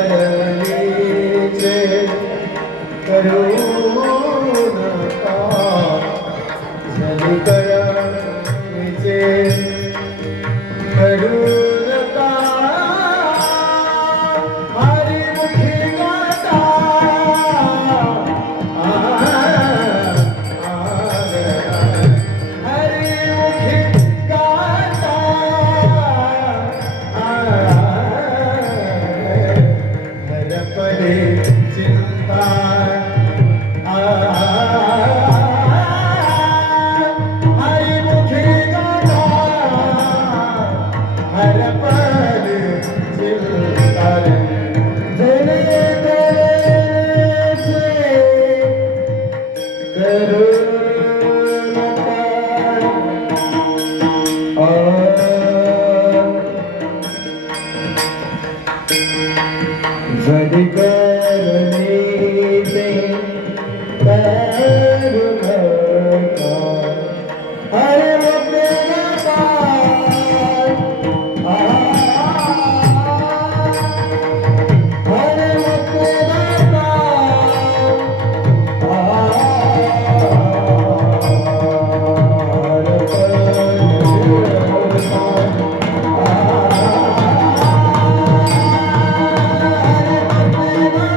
करवीचे करू नका जरी करवीचे करू नका हरिमुखी गाता हरिमुखी गाता हरपले चिंता हरिमुखी गाता हरपले चिंता जरे करायचे करू नका जरी करवीचे करू नका हरिमुखी गाता हरिमुखी गाता हरपले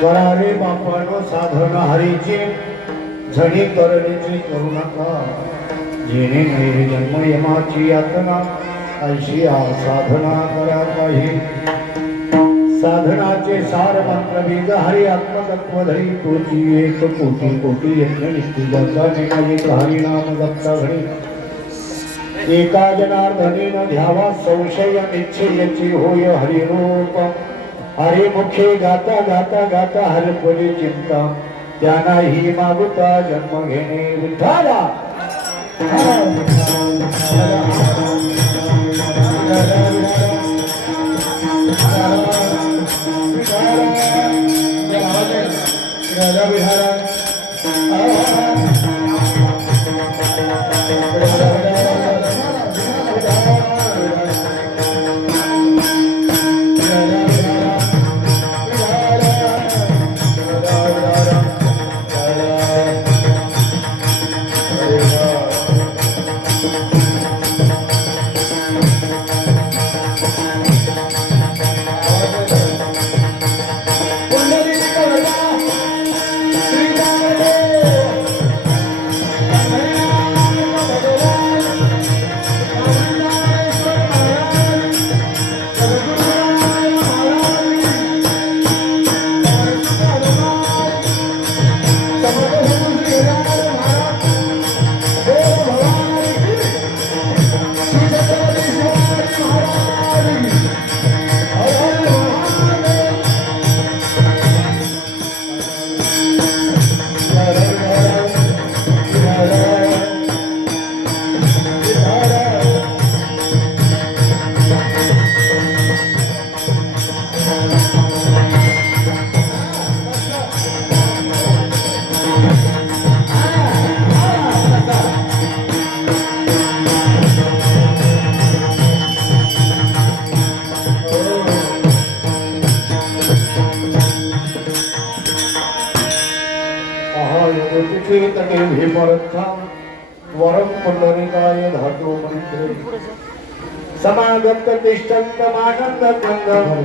करारे बापानो साधन हरीची झणी करणीची करू नका जेणे नाही जन्म यमाची यातना अशी साधना करा काही साधनाचे सार मंत्र बीज हरी आत्मतत्व धरी तोची एक कोटी कोटी यज्ञ नित्याचा नेमाजित हरी नाम जपता घडी एका जनार्दनीन ध्यावा संशय निश्चयाची होय हरिरूप हरे मुखे गाता गाता गाता हरपली चिंता त्यांना ही मागुता जन्म घेणे विठाला वरम पुंडरीकाय धातु मंत्रे समागत तिष्ठन्त मानंद गंगम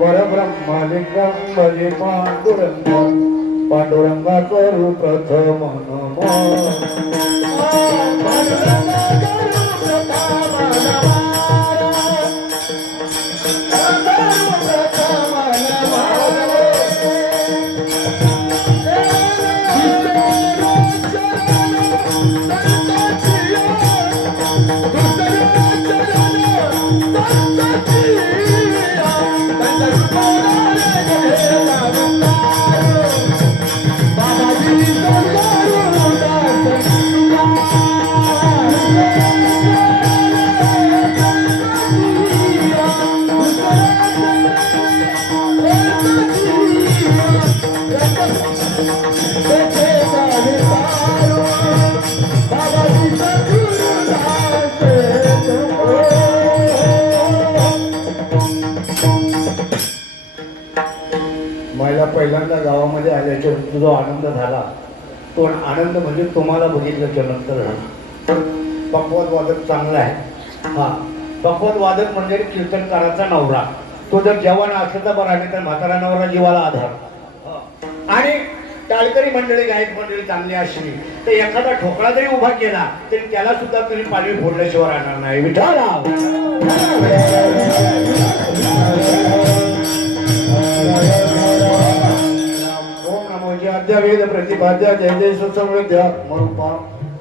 परब्रह्मलिंगम भजे पांडुरंगा करू प्रथम नमः मला पहिल्यांदा गावामध्ये आल्याच्या जो आनंद झाला तो आनंद म्हणजे तुम्हाला बघितल्याच्या नंतर झाला. पक्वाद वादक चांगला आहे. हा, पक्वाद वादक म्हणजे कीर्तनकाराचा नवरा. तो जर जवान असेल तर बरा, नाही तर म्हातारा नवरा जीवाला आधार. आणि टाळकरी मंडळी गायक मंडळी चांगली असली तर एखादा ठोकळा जरी उभा केला तरी त्याला सुद्धा तरी पालवी फोडल्याशिवाय राहणार नाही. विठाला अद्या वेद प्रतिपाद्या जय जय सुसमृद्ध्या मरुपा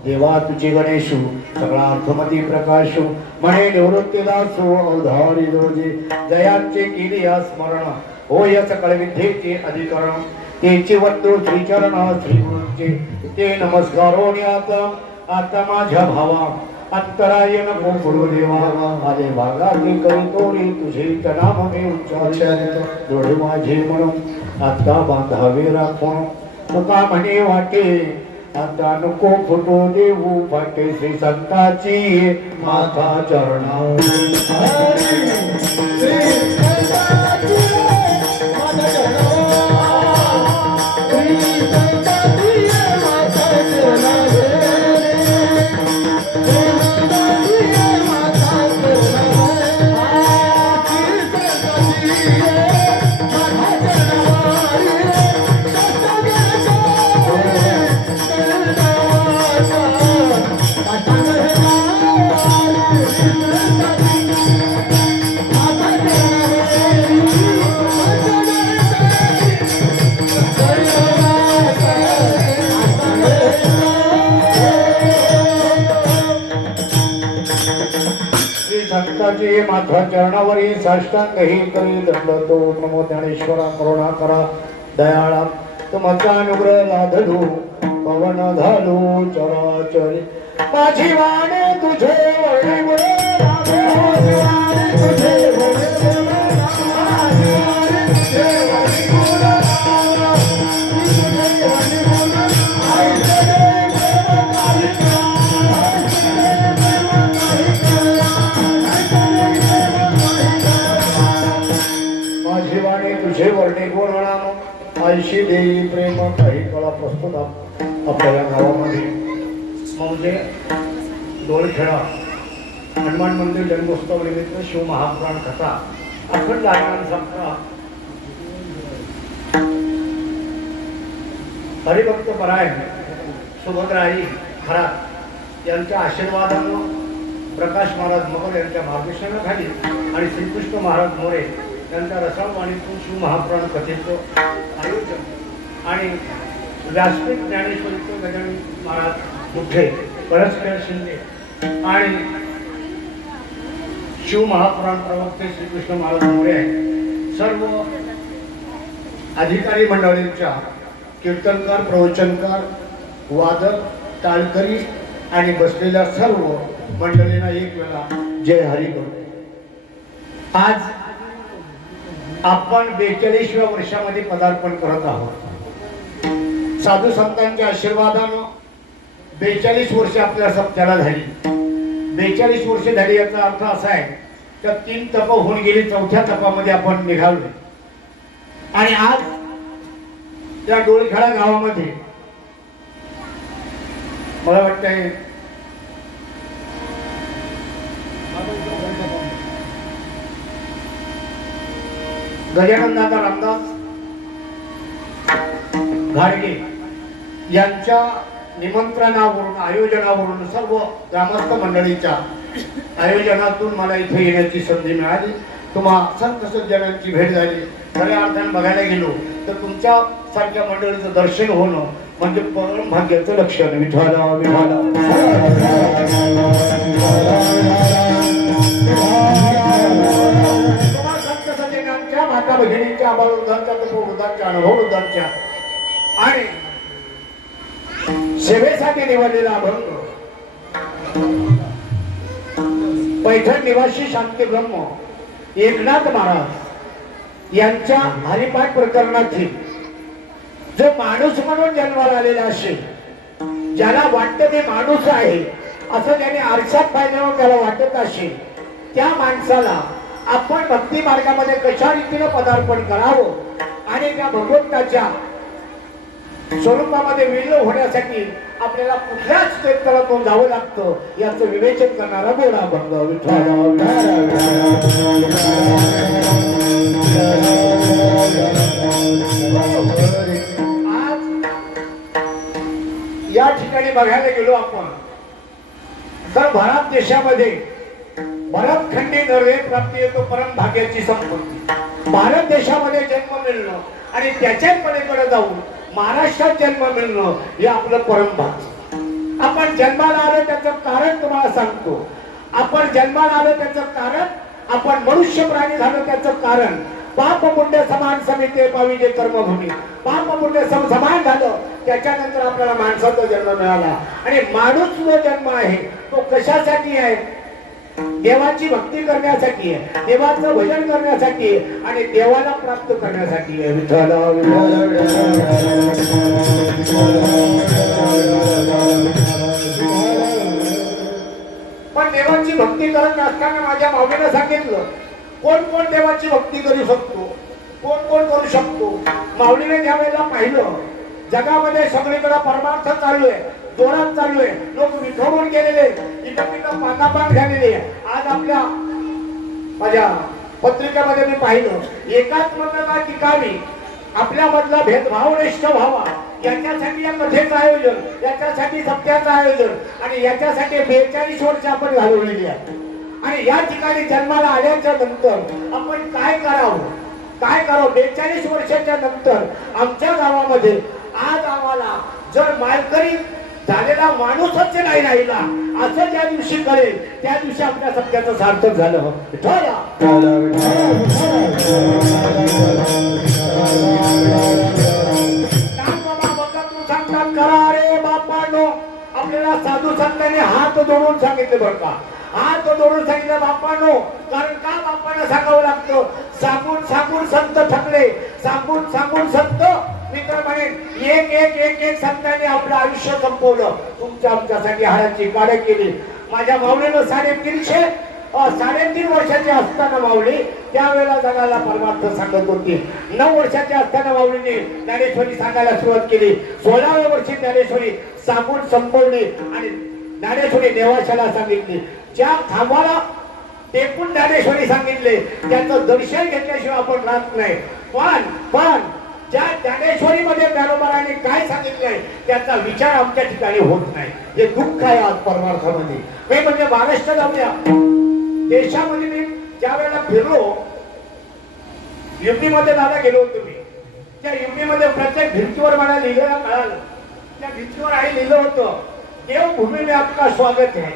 देवा तुझे गणेशू सगळा अर्थमती प्रकाशू म्हणे निवृत्तीदासू अवधारी जोजे जयाचे केली या स्मरण हो या सकळ विद्येचे अधिकरण तेचे वंदो श्रीचरण श्रीगुरूंचे ते नमस्कारो आता माझ्या भावा अंतराय नको गुरुदेवा आले भागाती करीतोरी तुझे नाम मी उच्चारित दृढ माझे म्हणून आता बांधावे राखून तुका म्हणे वाटे आता नको फुटू देऊ फाटे श्री संताची माथा चरणा संताची माथा चरणावरी साष्टांग ही करी दंडतो नमो ज्ञानेश्वरा करुणा करा दयाळा तुमचा अनुग्रह लाधलू पवन झालू चराचरी माझी वाणे तुझे वर्णिमुळे तुझे वर्णे गुण ऐशी देई प्रेम काही कळा प्रस्तुत आपल्या गावामध्ये म्हणजे डोळखेडा हनुमान मंदिर जन्मोत्सव निमित्त शिव महापुराण कथा अखंड आनंदाचा हरिभक्त परायण सुभद्राई खरात यांच्या आशीर्वादानं प्रकाश महाराज मगर यांच्या मार्गदर्शनाखाली आणि श्रीकृष्ण महाराज मोरे त्यांच्या रसाळवाणीतून शिव महापुराण कथेचं आयोजन आणि व्यासपीठ ज्ञानेश्वरीचं गजानन महाराज मुठे परस्पर शिंदे आणि शिव महापुराण प्रवक्ते श्रीकृष्ण महाराज मोरे आहेत. सर्व अधिकारी मंडळींच्या कीर्तनकार प्रवचनकार वादक टाळकरी आणि बसलेल्या सर्व मंडळींना एक वेळा जय हरी करतो. आज आपण 42व्या वर्षामध्ये पदार्पण करत आहोत. साधू संतांच्या आशीर्वादानं 42 वर्ष आपल्या सप्त्याला झाली. 42 वर्ष झाली याचा अर्थ असा आहे तर 3 तप होऊन गेली, 4थ्या तपामध्ये आपण निघालो आणि आज त्या डोळखेडा गावामध्ये मला वाटतंय गजानन दादा रामदास घाडगे यांच्या निमंत्रणावरून आयोजनावरून सर्व ग्रामस्थ मंडळीच्या आयोजनातून मला इथे येण्याची संधी मिळाली. तुम्हा संत सज्जनांची भेट झाली. खऱ्या अर्थाने बघायला गेलो तर तुमच्या सारख्या मंडळीचं दर्शन होणं म्हणजे परम भाग्याचं लक्षण. विठाला विठाला संत सज्जनांच्या माता भावांच्या भगिनींच्या आबावृद्धांच्या तपोवृद्धांच्या अनुभववृद्धांच्या आणि सेवेसाठी निवडलेला अभंग पैठण निवासी शांती ब्रह्म एकनाथ महाराज यांच्या हरिपाठ प्रकरणाची जो माणूस म्हणून जन्माला आलेला असेल, ज्याला वाटतं ते माणूस आहे असं त्याने आरशात पाहिल्यावर त्याला वाटत असेल, त्या माणसाला आपण भक्ती मार्गामध्ये कशा रीतीने पदार्पण करावं आणि त्या भगवंताच्या स्वरूपामध्ये विलीन होण्यासाठी आपल्याला कुठल्याच क्षेत्रातून जावं लागतं याचं विवेचन करणारा गोडा अभंग विठ्ठल. आज या ठिकाणी बघायला गेलो आपण तर भारत देशामध्ये भरतखंडी नरवे प्राप्ती येतो परम भाग्याची संपत्ती. भारत देशामध्ये जन्म मिळणं आणि त्याच्याच पलीकडे जाऊन महाराष्ट्रात जन्म मिळणं हे आपलं परम भाग्य. आपण जन्माला आलो त्याचं कारण तुम्हाला सांगतो. आपण जन्माला आलो त्याचं कारण, आपण मनुष्य प्राणी झालो त्याचं कारण पाप पुण्य समान समिते पाविजे कर्मभूमी. पाप पुण्य समान झालं त्याच्यानंतर आपल्याला माणसाचा जन्म मिळाला. आणि माणूस जो जन्म आहे तो कशासाठी आहे? देवाची भक्ती करण्यासाठी आहे, देवाचं भजन करण्यासाठी आहे आणि देवाला प्राप्त करण्यासाठी आहे. विठ्ठल पण देवाची भक्ती करत असताना माझ्या माऊलीने सांगितलं कोण कोण देवाची भक्ती करू शकतो, कोण कोण करू शकतो. माऊलीने ज्या वेळेला पाहिलं जगामध्ये सगळीकडे परमार्थ चालू आहे, जोरात चालू आहे, लोक विखरून गेलेले, इथं तिथं पानापान झालेले. आज आपल्या माझ्या पत्रिकेमध्ये मी पाहिलं एकात्मता टिकावी, आपल्यामधला भेदभाव नष्ट व्हावा याच्यासाठी या कथेचं आयोजन, याच्यासाठी सप्त्याचं आयोजन आणि याच्यासाठी 42 वर्ष आपण घालवलेली आहेत. आणि या ठिकाणी जन्माला आल्याच्या नंतर आपण काय करावं, काय करावं? 42 वर्षाच्या नंतर आमच्या गावामध्ये आज आम्हाला जर मालकरी झालेला माणूसच नाही राहिला असं ज्या दिवशी करेल त्या दिवशी आपल्या सत्याचं सार्थक झालं. सांगतात करा रे बापानो. आपल्याला साधू संतांनी हात जोडून सांगितले बरं का, हात जोडून सांगितलं बापानो. कारण का बापानं सांगावं लागतं? सांगून सांगून संत थकले, सांगून सांगून संत मित्र म्हणे एक एक एक एक संतांनी आपलं आयुष्य संपवलं, तुमच्या आमच्यासाठी हाडाची काढ केली. माझ्या माऊलीनं 3.5 वर्षाची असताना माऊली त्यावेळेला जगाला परमार्थ सांगत होती. 9 वर्षाची असताना माऊलीने ज्ञानेश्वरी सांगायला सुरुवात केली. 16व्या वर्षी ज्ञानेश्वरी सांगून संपवली आणि ज्ञानेश्वरी देवाशाला सांगितली. ज्या खांबाला टेकून ज्ञानेश्वरी सांगितले त्याचं दर्शन घेतल्याशिवाय आपण राहत नाही. पण ज्या ज्ञानेश्वरीमध्ये ज्ञानोबाराने काय सांगितलंय त्याचा विचार आमच्या ठिकाणी होत नाही. हे दुःख आहे आज परमार्थामध्ये. मी म्हणजे महाराष्ट्र जाऊया देशामध्ये मी ज्या वेळेला फिरलो, युपी मध्ये दादा गेलो होतो मी. त्या युपी मध्ये प्रत्येक भिंतीवर मला लिहिलेलं कळालं. त्या भिंतीवर आहे लिहिलं होतं देवभूमी में आपका स्वागत है.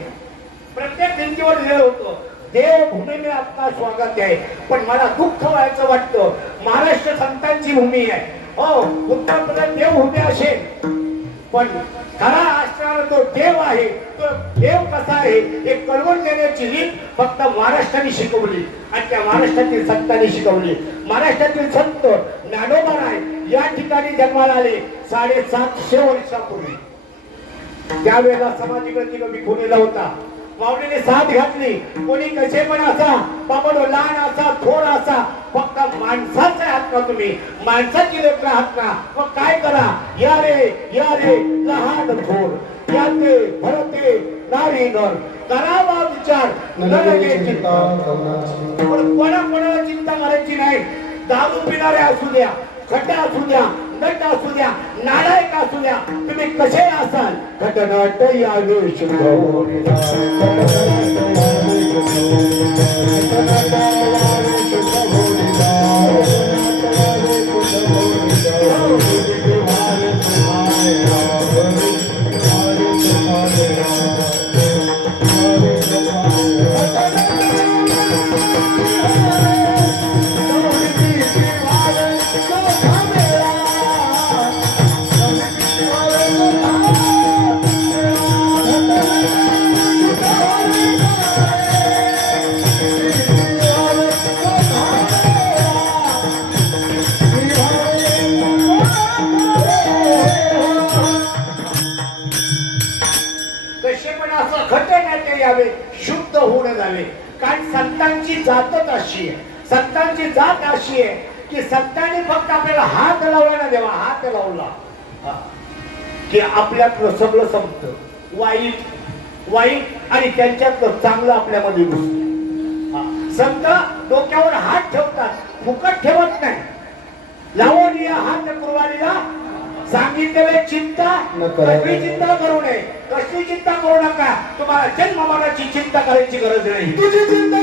प्रत्येक भिंतीवर लिहिलं होतं देवभूमी में आपका स्वागत आहे. पण मला दुःख व्हायचं वाटतं महाराष्ट्र संतांची भूमी आहे. हो, उत्तर प्रदेश देवभूमी असेल पण खरा असणारा तो देव आहे, तो देव कसा आहे हे कळवून देण्याची रीत फक्त महाराष्ट्राने शिकवली आणि त्या महाराष्ट्रातील संतांनी शिकवली. महाराष्ट्रातील संत ज्ञानोबाराय या ठिकाणी जन्माला आले 750 वर्षापूर्वी. त्यावेळेला समाजीकडे कमी खोलेला होता. माऊलीने साथ घातली. कोणी कसे पण असा, बाबा लहान असा, थोर असा, फक्त माणसाचा हात ना, तुम्ही माणसाची लेकर आहात ना. मग काय करा, या रे लहान थोर याते भरते नारी नर करावा विचार नरगे चिंता. पण कोणाला चिंता करायची नाही. दारू पिणारे असू द्या, खड्डा असू द्या, नट असू द्या, नालायक असू द्या, तुम्ही कसे असाल खटनट यावे शुद्ध जावे, शुद्ध होऊन जावे. कारण संतांची जातच अशी आहे, संतांची जात अशी आहे की संतांनी फक्त आपल्याला हात लावला ना, देवा हात लावला की आपल्यातलं सगळं संपतं. वाईट आणि त्यांच्यातलं चांगलं आपल्यामध्ये घुसतं. संत डोक्यावर हात ठेवतात, फुकट ठेवत नाही. लावून या हात कुर्बानीला सांगितलेले चिंता कसली चिंता करू नये, कसली चिंता करू नका. तुम्हाला जन्म मरणाची चिंता करायची गरज नाही. तुझी चिंता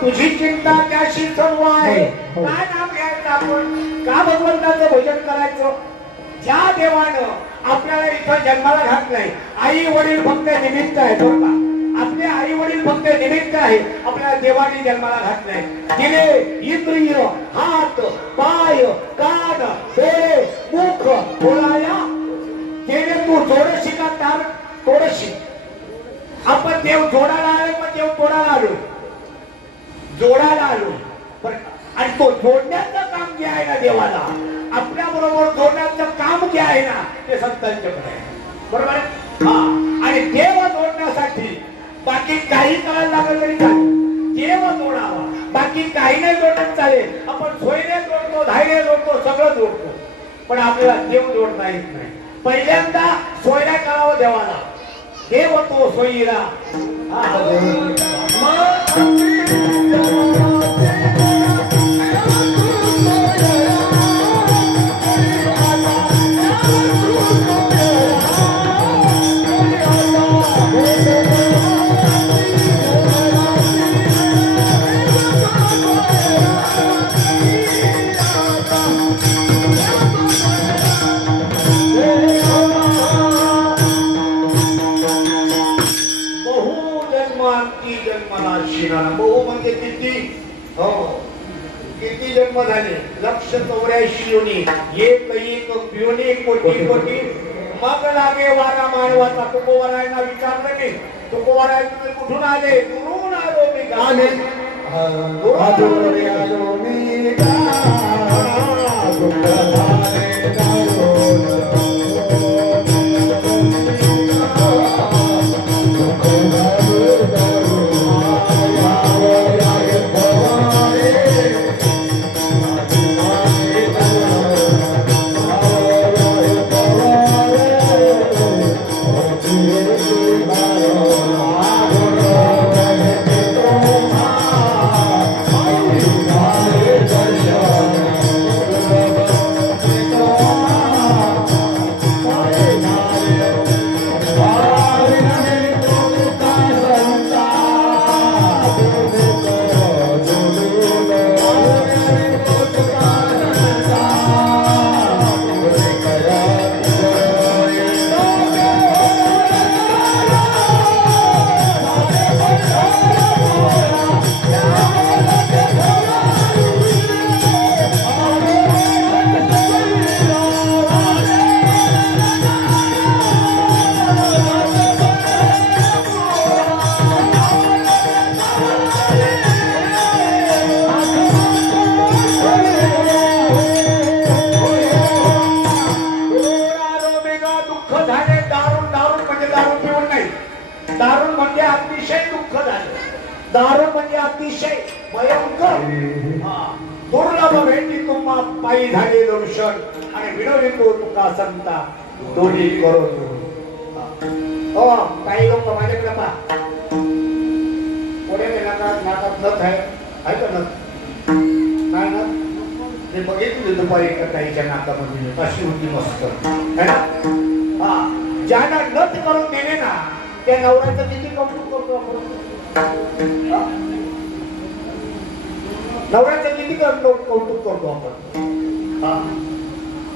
तुझी चिंता त्याशी सर्व आहे. काय नाम घ्यायचं आपण, का भगवंताचं भजन करायचं. ज्या देवानं आपल्याला इथं जन्माला घातलंय, आई वडील फक्त निमित्त आहे बरं का. आपले आई वडील फक्त निमित्त आहे. आपल्याला देवाने जन्माला घातलंय. दिले इंद्रिय, हात, पाय, कान, डोळे, मुख, बोलाया केले तू जोडशी का तार तोडशी. आपण देव जोडायला आलो, पण देव तोडायला आलो, जोडायला आलो. आणि तो जोडण्याचं काम जे आहे ना, देवाला आपल्या बरोबर जोडण्याचं काम जे आहे ना, ते संतांच्याकडे आहे. बरोबर आहे. हा, आणि देव जोडण्यासाठी बाकी काही करायला लागलं तरी चालेल. देव जोडावा, बाकी काही नाही जोडत चालेल. आपण सोयीने जोडतो, धायने जोडतो, सगळं जोडतो, पण आपल्याला देव जोडता येत नाही. पहिल्यांदा सोयऱ्या करावं देवाला. देव तो सोयीरा. बहु म्हणजे किती, हो किती जन्म झाले. 184 योनी, एक योनी कोटी कोटी. मग लागे वारा मानवाचा. तुकोबारायांना विचारलं मी, तुकोबाराय तुम्ही कुठून आले. दुरून आलो मी गाणे, दुरून आलो मी दारू म्हणजे अतिशय भयंकर. दुर्लभ भेटी तुम्हा पायी झाले दर्शन आणि विनवली तो तुका संता दोन्ही करून. हो काही लोक माझ्याकडे पहा, कोणी नाकात नथ आहे का नथ नाही ना ते बघितली दुपारी एका ताईच्या नाकामध्ये अशी होती मस्त है ना हा ज्यांना नथ करून देणे ना त्या नवऱ्याचं किती कौतुक करतो आपण नवऱ्याचं किती कौतुक करतो आपण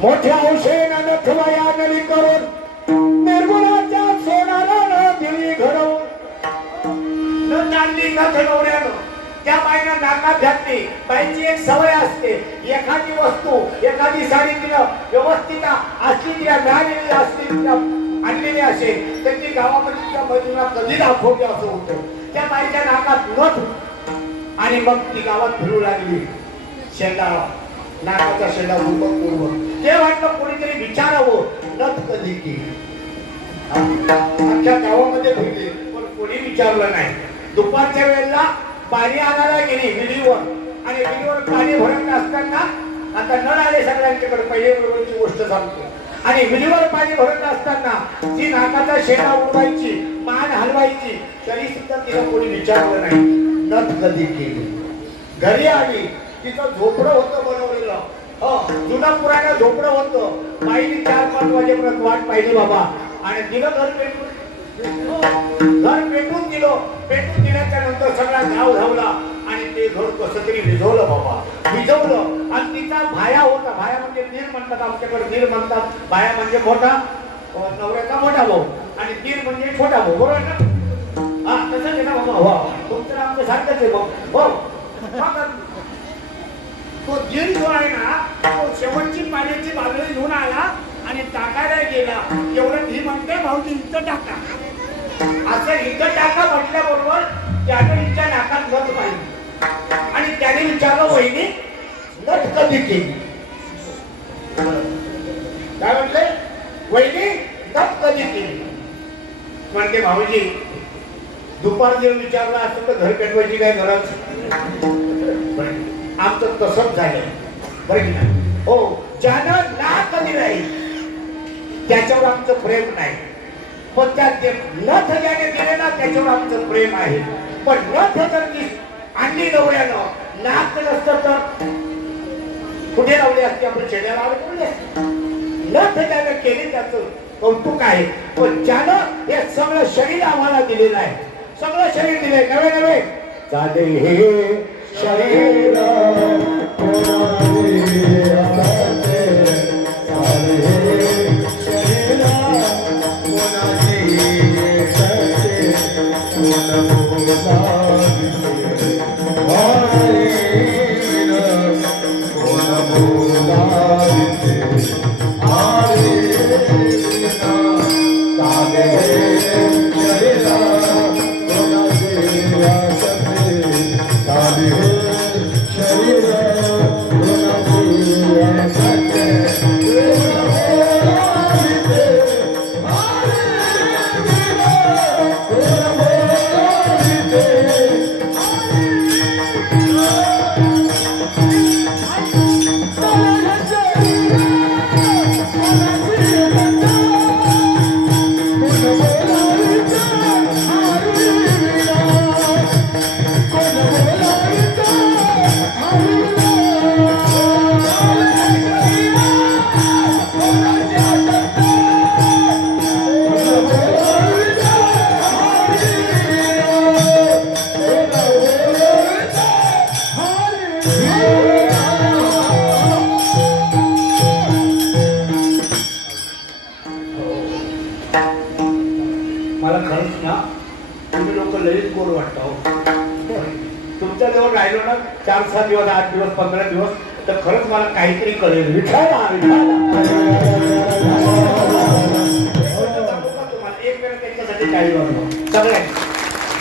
मोठ्या औषधानं नथ वाया नली करून निर्गुणाच्या सोनाला न दिली घडवून न चालली नथ नवऱ्यानं त्या बाईला नाकात घातली बाईची एक सवय असते एखादी वस्तू एखादी साडी तिला व्यवस्थित असली तिला मिळालेली असली तिला आणलेली असेल तर ती गावाकडच्या बाजूला कधी दाखवते असं होतं त्या बाईच्या नाकात नथ आणि मग ती गावात फिरू लागली शेंडा नाकाचा शेंडा पूर्व ते वाटलं कोणीतरी विचारावं नथ कधी केली आमच्या गावामध्ये फिरली पण कोणी विचारलं नाही दुपारच्या वेळेला पाणी आणायला गेली विहिरीवर आणि विहिरीवर पाणी भरत असताना आता नळ आले सगळ्यांच्याकडे पहिले बरोबरची गोष्ट सांगतो आणि विहिरीवर पाणी भरत असताना ती नाकाचा शेंडा उडवायची मान हलवायची तरी सुद्धा तिला कोणी विचारलं नाही नथ कधी केली घरी आली तिचं झोपडं होतं बनवलेलं जुना पुराणं झोपडं होतं बाईने 4-5 वाजेपर्यंत वाट पाहिली बाबा आणि तिला घर पेटून दिल्याच्या नंतर सगळा गाव धावला आणि ते घर कसं तरी विझवलं बाबा विझवलं आणि तिचा भाया होता भाया म्हणजे दीर म्हणतात आमच्याकडे दीर म्हणतात भाया म्हणजे मोठा नवऱ्याचा मोठा भाऊ आणि दीर म्हणजे छोटा भाऊ बरोबर ना हा तसंच आहे ना बाबा हो तुमचं आमचं सारखंच आहे भाऊ हो तो दीर जो आहे ना तो शेवटची पाण्याची बादली घेऊन आला आणि टाकायला गेला एवढं ही म्हणते भाऊजी इथं टाका असं इथं टाका म्हटल्याबरोबर त्याने तिच्या नाकात नथ पाहिली आणि त्याने विचारलं वहिनी नथ कधी केली काय म्हटले वहिनी नथ कधी केली म्हणते भाऊजी दुपार जर विचारलं असं तर घर पेटवायची काय गरज आमचं तसंच झालं बरं की नाही हो ज्यानं ना कधी राहील त्याच्यावर आमचं प्रेम नाही पण त्या नथ ज्याने दिले ना त्याच्यावर आमचं प्रेम आहे पण नथ जर आणली नवऱ्यानं नाक नसतं तर कुठे लावली असते आपण शेड्याला लावले नथ त्यानं केली त्याचं कौतुक आहे पण ज्यानं हे सगळं शरीर आम्हाला दिलेलं आहे सगळं शरीर दिलंय नवे चाले हे शरीर मला खरंच ना तुम्ही लोक लईच गोड वाटता तुमच्या जवळ राहिलो ना 4-6 दिवस 8 दिवस 15 दिवस तर खरंच मला काहीतरी कळेल विठाला एक वेळ त्यांच्यासाठी काही वाटतो सगळ्या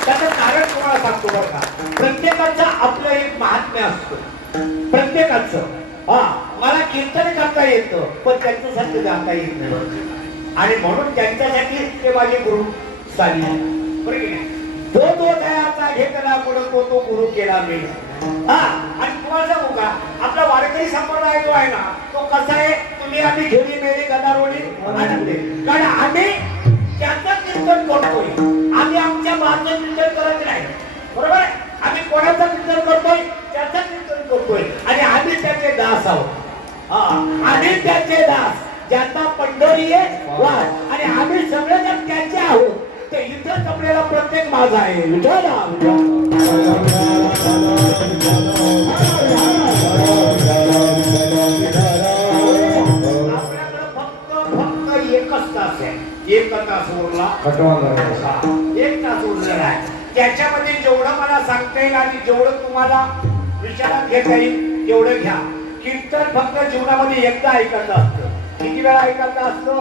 त्याचं कारण तुम्हाला सांगतो बरं का प्रत्येकाचं आपलं एक महात्म्य असतं प्रत्येकाचं मला कीर्तन करता येतं पण त्यांच्यासाठी गाता येत नाही आणि म्हणून त्यांच्यासाठी ते माझे गुरु साली बरं की नाही तो दयाचा घेतला पुढे तो गुरु केला मी आणि तुम्हाला सांगू का आपला वारकरी संप्रदाय जो आहे ना तो कसा आहे तुम्ही आम्ही घेरी मेरी गदारोळी आनंदे कारण आम्ही त्याचं कीर्तन करतोय आम्ही आमच्या बाजूचं कीर्तन करत नाही बरोबर कोणाचं कीर्तन करतोय? त्याचं कीर्तन करतोय आणि आम्ही त्याचे दास आहोत. आम्ही त्याचे दास, ज्याचा पंढरी आहे वास आणि आम्ही सगळेजण त्याचे आहोत. ते इथं जमलेला प्रत्येक माझा आहे. विठ्ठला एकच तास आहे. एक तास उरला, एक तास उरलेला आहे. त्याच्यामध्ये जेवढं मला सांगता येईल आणि जेवढं तुम्हाला विचारात घेता येईल तेवढं घ्या. कीर्तन फक्त जीवनामध्ये एकदा ऐकायचं असतं. किती वेळा ऐकायचं असतं?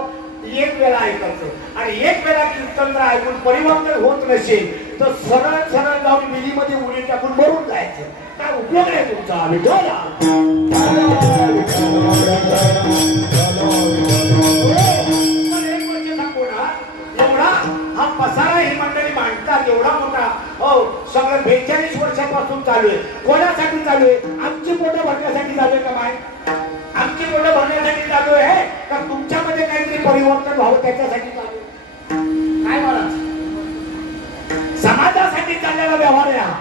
एक वेळा ऐकायचं. आणि एक वेळा कीर्तन जर ऐकून परिवर्तन होत नसेल तर सरळ सरळ जाऊन विधीमध्ये उडी टाकून मरून जायचं. काय उपयोग आहे तुमचा? विठ्ठला हा पसारा ही मंडळी मांडतात एवढा मोठा. हो, सगळं 42 वर्षापासून चालू आहे. कोणासाठी चालू आहे? आमची पोटं भरण्यासाठी चालू आहे का माय? आमची पोटं भरण्यासाठी चालू आहे का तुमच्यामध्ये काहीतरी परिवर्तन व्हावं त्याच्यासाठी चालू आहे? काय बोलायचं? समाजासाठी चाललेला व्यवहार आहे हा.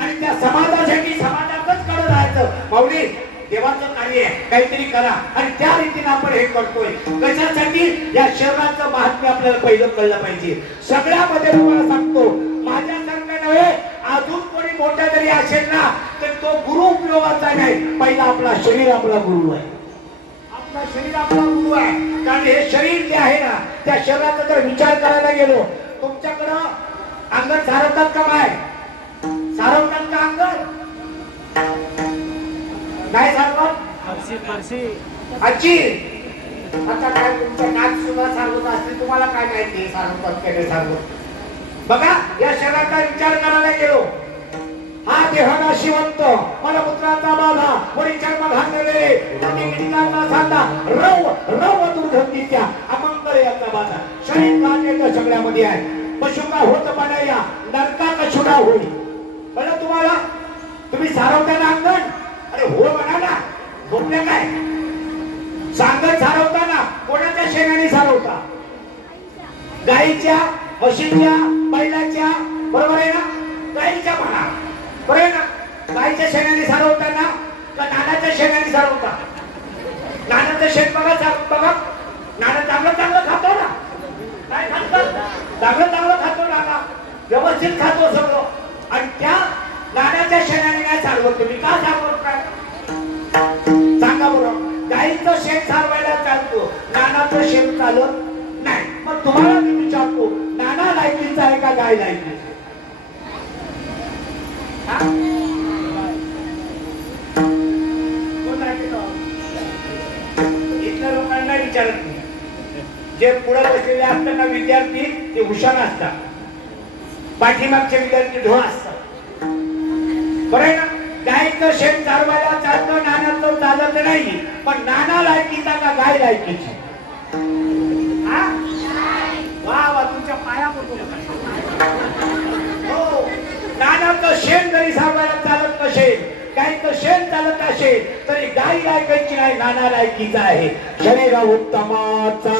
आणि त्या समाजासाठी समाजातच करत राहायचं. माऊली, देवाचं कार्य आहे, काहीतरी करा. आणि त्या रीतीने आपण हे करतोय. कशासाठी? या शरीराचं महात्म्य आपल्याला पहिलं कळलं पाहिजे. सगळ्यामध्ये तुम्हाला सांगतो, माझ्यासारखं नव्हे, अजून कोणी मोठा जरी असेल ना तर तो गुरु उपयोगाचा नाही. पहिला आपला शरीर आपला गुरु आहे. आपला शरीर आपला गुरु आहे. कारण हे शरीर जे आहे ना, त्या शरीराचा जर विचार करायला गेलो, तुमच्याकडं अंगण सारवतात का माय? सारवतात का अंगण? काय सारवत? आजी, आता काय तुमचं नाक सुद्धा सारवत असते. तुम्हाला काय माहिती सारवतात का नाही सारवत? बघा, या शरीराचा विचार करायला गेलो, हा देह नाशिवंत, मलमूत्राचा बाधा, वरी चर्म घाललेले, निमित्ताचा साधा, रव रव दुर्गंधीच्या अमंगल याचा बाधा. शरीर काटेचं सगळ्यामध्ये आहे. पशुका होत बनाया, नरका कशुका होईल. कळलं तुम्हाला? तुम्ही सारवता ना अंगण? अरे हो म्हणा ना. झोपल्या काय? सांगत सारवताना कोणाच्या शेणाने सारवता? गाईच्या, म्हशीच्या, बैलाच्या, बरोबर आहे ना? गाईच्या म्हणा, बरोबर आहे ना? गाईच्या शेणाने सारवताना का नानाच्या शेणाने सारवता? नानाचं शेण बघा, बघा, नाना चांगलं चांगलं खातो ना. काय खातो? चांगलं चांगलं खातो नाना, व्यवस्थित खातो सगळं. आणि त्या नानाच्या शेणाने नाही सारवत. तुम्ही का सारवत काय? सांगा बरोबर. गाईचं शेण सारवायला चालतो, नानाचं शेण चालत नाही. मग तुम्हाला मी विचारतो, नाना लायकीचा आहे का गाय लायकीचा? इथल्या लोकांना विचारत नाही. जे पुढे बसलेले असतात ना विद्यार्थी, ते हुशार असतात. पाठीमागचे विद्यार्थी ढोळ असतात. बरं आहे ना? गायचं शेण चालवायला चालतं, नानाचं चालत नाही. पण नाना लायकीचा का गाय लायकीची? वा वा, तुमच्या पाया पडतो. हो, नानाचं शेण जरी सारवायला चालत नसेल, गायचं शेण चालत असेल तरी गाय लायकीची नाही, नाना लायकीचा आहे. शरीर उत्तमाचा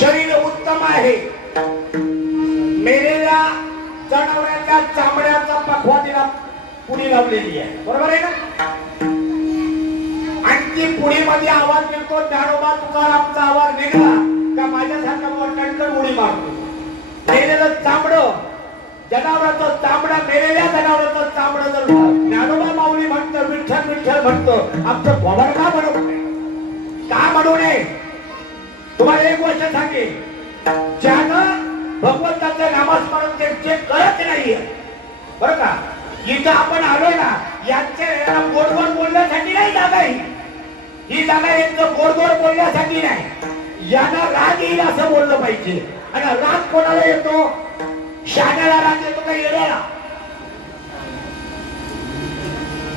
शरीर उत्तम आहे. मेलेल्या जनावरांच्या चामड्याचा पखवा तिला पुडी लावलेली आहे, बरोबर आहे ना? आणि ती पुडीमध्ये आवाज निघतो, ज्ञानोबा तुकारामचा आवाज निघाला का माझ्यासारखा टणकन उडी मारतो. मेलेलं चामड, जनावराचं चामडा, मेलेल्या जनावराचं चामड जर ज्ञानोबा माऊली म्हणतं, विठ्ठल विठ्ठल म्हणतं, आमचं भवन का बनवू नये? का बनवू नये? तुम्हाला एक गोष्ट सांगेन, ज्यानं भगवंताचं नामस्मरण जे करत नाहीये, बरं का? इथं आपण आलो ना, यांच्या गोड गोड बोलण्यासाठी नाही जागा ही जागा यांचं गोड गोड बोलण्यासाठी नाही. यांना राग येईल असं बोललं पाहिजे. आणि राग कोणाला येतो? शाण्याला राग येतो का येड्याला?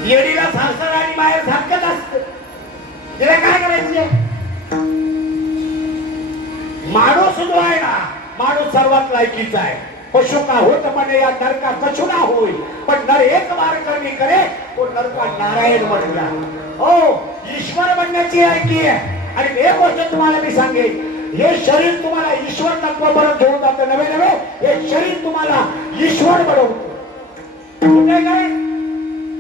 येडीला सासर आणि बाहेर सारखंच असतं. तिला काय करायचे? माणूस जो आहे ना, माणूस सर्वात लायकीचा आहे. पशु का होत म्हणे या नर का कछु ना होय, पण नर एक बार करणी करे तो नर का नारायण बन गया. हो, ईश्वर बनण्याची लायकी आहे. आणि एक गोष्ट तुम्हाला मी सांगेन, हे शरीर तुम्हाला ईश्वर तत्वापर्यंत घेऊन जातं. नवे नवे हे शरीर तुम्हाला ईश्वर बनवतं. कुठे काय?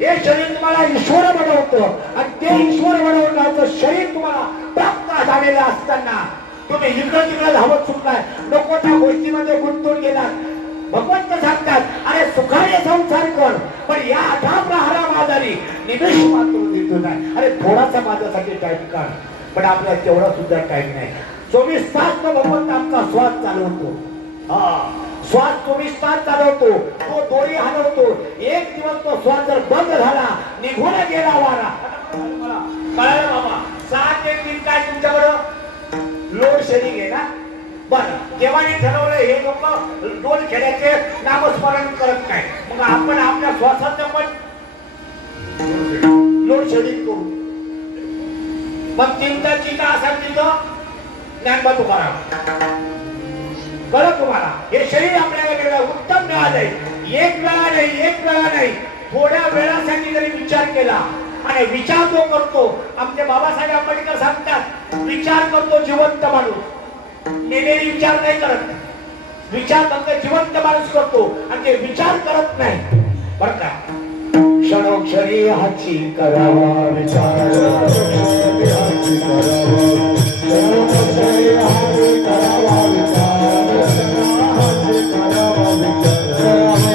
हे शरीर तुम्हाला ईश्वर बनवतं. आणि ते ईश्वर बनवण्याचं शरीर तुम्हाला प्राप्त झालेलं असताना तुम्ही इकडं तिकडं धावत सुटलाय, नको त्या गोष्टीमध्ये गुंतून गेलात. भगवंत सांगतात, अरे सुखाने संसार कर, पण या आठाप्रहारा आजारी निमेष मात्र देतो नाही. अरे थोडासा माझ्यासाठी टाइम काढ. पण आपल्याला तेवढा सुद्धा टाइम नाही. 24 तास तो भगवंत आमचा श्वास चालवतो. श्वास 24 तास चालवतो. तो दोरी हलवतो. एक दिवस तो श्वास जर बंद झाला, निघून गेला वारा. कळलं बाबा? 7 ते 3 काय तुमच्याकडं लोड शेडिंग आहे ना? बरं, देवाने ठरवलं हे लोक दोन खेड्याचे नामस्मरण करत नाही. मग आपण आपल्या श्वासाचं पण लोड शेडिंग करू. मग चिंता चिंता असेल तिथं ज्ञानबा तुकाराम. कळलं तुम्हाला? हे शरीर आपल्याला वेगळं उत्तम मिळालंय. एक वेळा नाही, थोड्या वेळासाठी जरी विचार केला, आणि विचार जो करतो, आमचे बाबासाहेब आंबेडकर सांगतात, विचार करतो जिवंत माणूस, मेलेली विचार नाही करत. विचार फक्त जिवंत माणूस करतो आणि ते विचार करत नाही. बरं का? क्षणोक्षरी हाची करावा विचार, हाची करावा, क्षणोक्षरी हाची करावा विचार, हाची करावा विचार.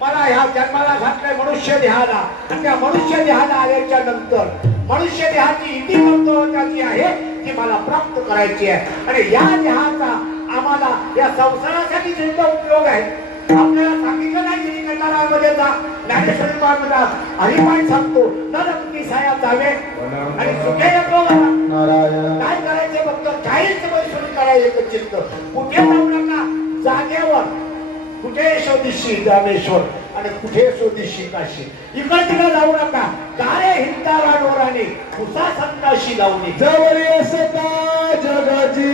मला ह्या जन्माला घातलंय मनुष्य देहाला, आणि त्या मनुष्य देहाला आल्याच्या नंतर मनुष्य देहाची इति महत्वाची आहे ती मला प्राप्त करायची आहे. आणि या देहाचा आम्हाला या संसारासाठी सुद्धा उपयोग आहे. आपल्याला सांगितलं नाही की कंटाळामध्ये जा, ज्ञानेश्वरी म्हणतात, हरिपाठ सांगतो, नरपती साया जावे आणि सुखे येतो. काय करायचे? फक्त काहीच मैसुरी करायचं एकच चित्त. कुठे जाऊ नका, जागेवर. कुठे शोधिशी रामेश्वर आणि कुठे शोधिशी काशी. इकडे तिकडे जाऊ नका. काळे हिंदारा डोराने कुसा संताशी लावणी जवळ असता जगाची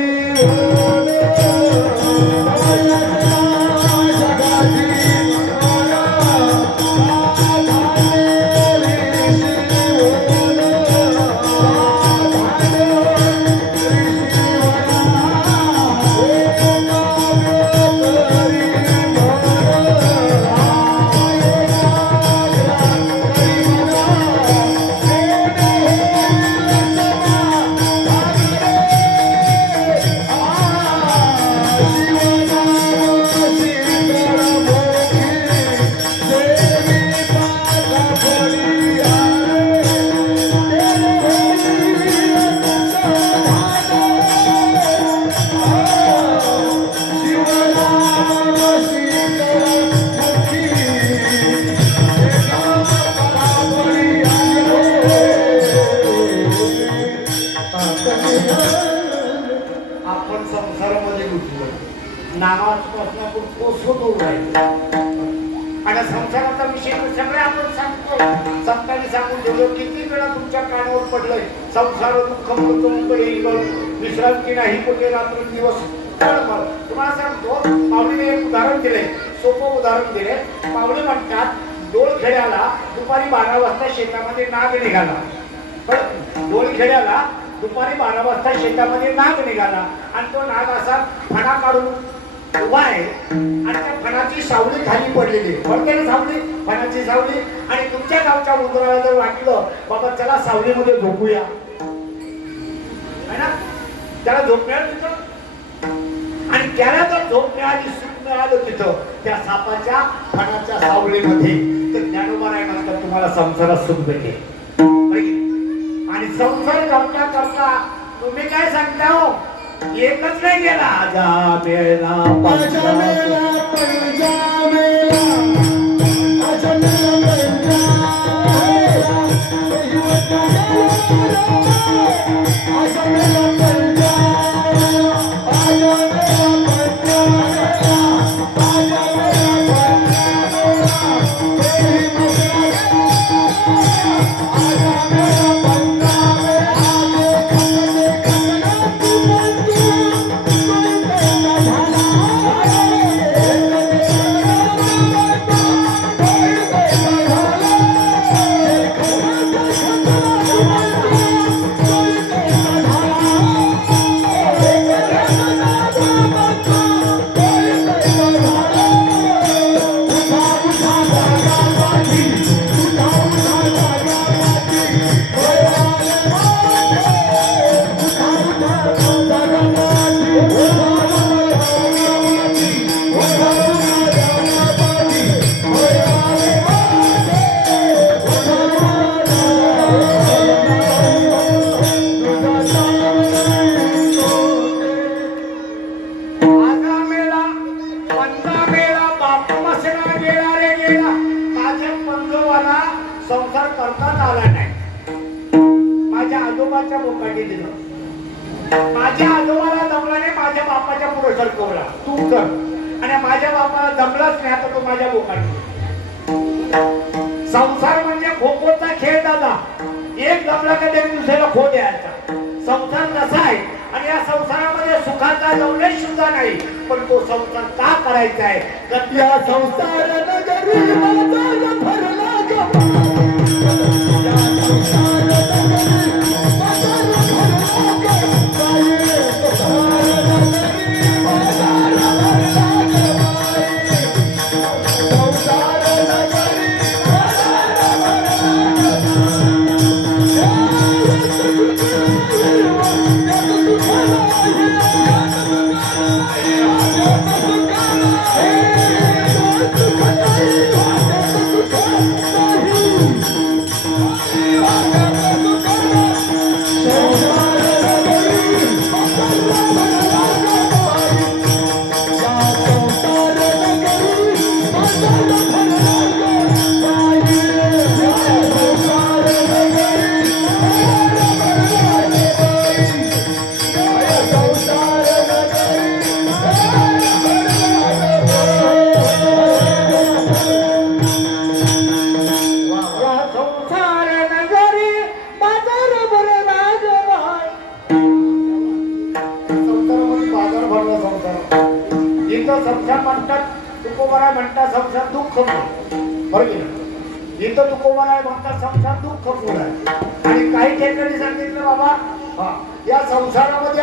आणि संसाराचा विषय सगळे आपण सांगतो. संतांनी सांगून ठेवलं, किती वेळा तुमच्या कानावर पडलंय, संसार दुःख विश्रांती नाही कुठे रात्र दिवस. तुम्हाला सांगतो, माऊलीने एक उदाहरण दिले, सोपं उदाहरण दिले. माऊली म्हणतात, डोलखेड्याला दुपारी 12 वाजता शेतामध्ये नाग निघाला. डोलखेड्याला दुपारी 12 वाजता शेतामध्ये नाग निघाला आणि तो नाग असा फणा काढून उभा आहे आणि त्या फणाची सावली खाली पडलेली. पडते ना सावली, फणाची सावली. आणि तुमच्या गावच्या उंदराला जर वाटलं, बाबा चला सावलीमध्ये झोपूया, है ना, त्याला झोप मिळाल तिथं. आणि त्याला जर झोप मिळाली, सुख मिळालं तिथं त्या सापाच्या फणाच्या सावलीमध्ये, तर ज्ञानोबा राय म्हणतात तुम्हाला संसारात सुख भेटेल. संसार करता करता तुम्ही काय सांगता हो एकच नाही गेला जा मेला माझ्या मेला पंजा मेला माझ्या मेला पंजा मेला माझ्या मेला पंजा माझ्या मेला पंजा माझ्या संसार करताच आला नाही माझ्या आजोबाच्या बोकाटी दिलं माझ्या आजोबाला जमला नाही माझ्या बापाच्या पुढे सरकवला तू कर आणि माझ्या बापाला जमलाच नाही आता तो माझ्या बोकाटी संसार म्हणजे खो खोचा खेळ दादा एक जमला का त्याने दुसऱ्याला खो द्यायचा संसार कसा आहे आणि या संसारामध्ये सुखाचा जवळच सुद्धा नाही पण तो संसार का करायचा आहे तर या संसार नगरी माझा भरला संसार म्हणतात तुकोबाराय म्हणतात संसार दुःख बरोबर इथं तुकोबाराय म्हणतात संसार दुःख मूळ आहे आणि काही ठिकाणी सांगितलं बाबा या संसारामध्ये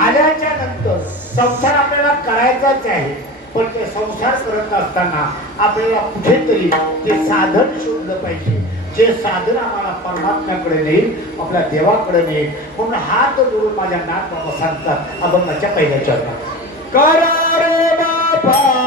आल्याच्या नंतर संसार आपल्याला करायचाच आहे पण ते संसार करत असताना आपल्याला कुठेतरी ते साधन शोधलं पाहिजे जे साधन आम्हाला परमात्म्याकडे नेईल आपल्या देवाकडे नेईल म्हणून हात जोडून माझ्या नाथ बाबा सांगतात अभंगाच्या पहिल्या चरणात करा रे बाबा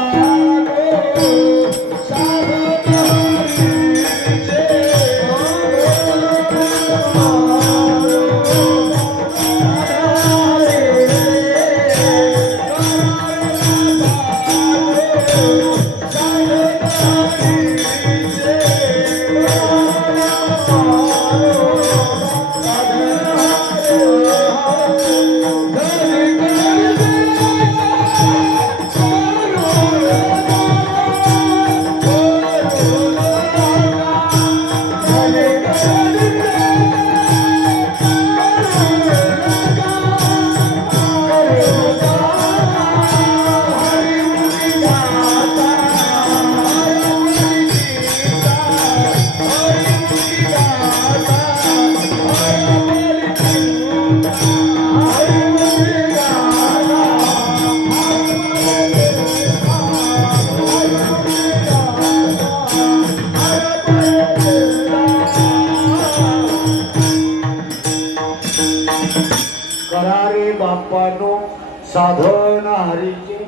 बाप्पानो साधन हरीचे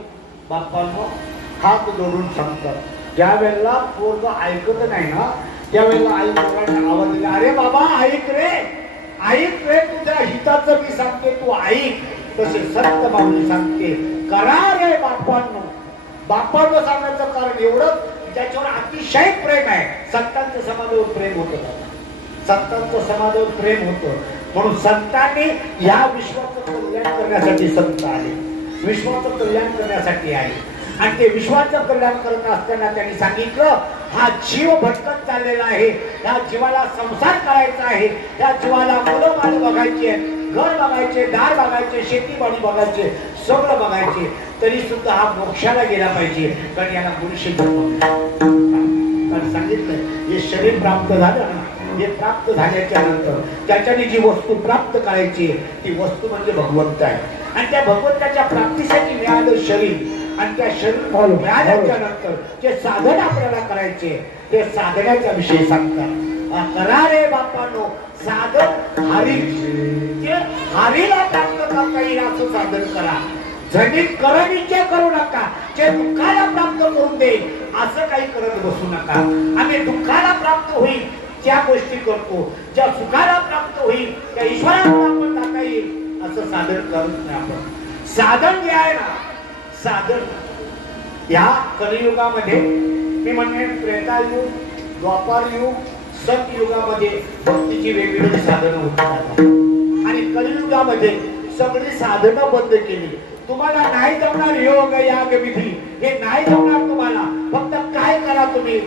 बाप्पानो हात जोडून सांगतात ज्या वेळेला पोरग ऐकत नाही ना त्यावेळेला आई वडिलांना आवाज दिला, अरे बाबा ऐक रे, ऐक रे, तुझ्या हिताचं मी सांगते, तू ऐक. तसे संत माऊली सांगते, करा रे बापांनो. बापांनो सांगायचं कारण एवढं, त्याच्यावर अतिशय प्रेम आहे. संतांचं समाजावर प्रेम होतं, संतांचं समाजावर प्रेम होतं. म्हणून संतांनी या विश्वाचं कल्याण करण्यासाठी संत आले, विश्वाचं कल्याण करण्यासाठी आले. आणि ते विश्वाचं कल्याण करत असताना त्यांनी सांगितलं, हा जीव भटकत चाललेला आहे, या जीवाला संसार करायचा आहे, या जीवाला मुलं बाळ बघायची आहेत, घर बघायचे, दार बघायचे, शेतीवाडी बघायचे, सगळं बघायचे, तरी सुद्धा हा मोक्षाला गेला पाहिजे. कारण याला मनुष्य कारण सांगितलंय, हे शरीर प्राप्त झालं ना, हे प्राप्त झाल्याच्या नंतर त्याच्याने जी वस्तू प्राप्त करायची ती वस्तू म्हणजे भगवंत आहे. आणि त्या भगवंताच्या प्राप्तीसाठी मिळालं शरीर, आणि त्या शरीर मिळाल्याच्या नंतर जे साधन आपल्याला करायचे ते साधनाच्या विषयी सांगतात. करा रे बापांनो साधन हरी, जे हरीला प्राप्त करता येईल असं साधन करा. झणीत करनिचे करू नका, जे दुःखाला प्राप्त करून देईल असं काही करत बसू नका. आम्ही दुःखाला प्राप्त होईल ज्या गोष्टी करतो, ज्या सुखाला प्राप्त होईल त्या ईश्वराला आपण जाता येईल असं साधन करत नाही आपण. साधन जे आहे ना, साधन या कलियुगामध्ये मी म्हणेन, त्रेतायुग, द्वापार युग, सतयुगामध्ये भक्तीची वेगवेगळी साधनं होतात. आणि कलियुगामध्ये सगळी साधनं बंद केली. तुम्हाला नाही जमणार योग याग विधी, हे नाही जमणार तुम्हाला. फक्त काय करा तुम्ही,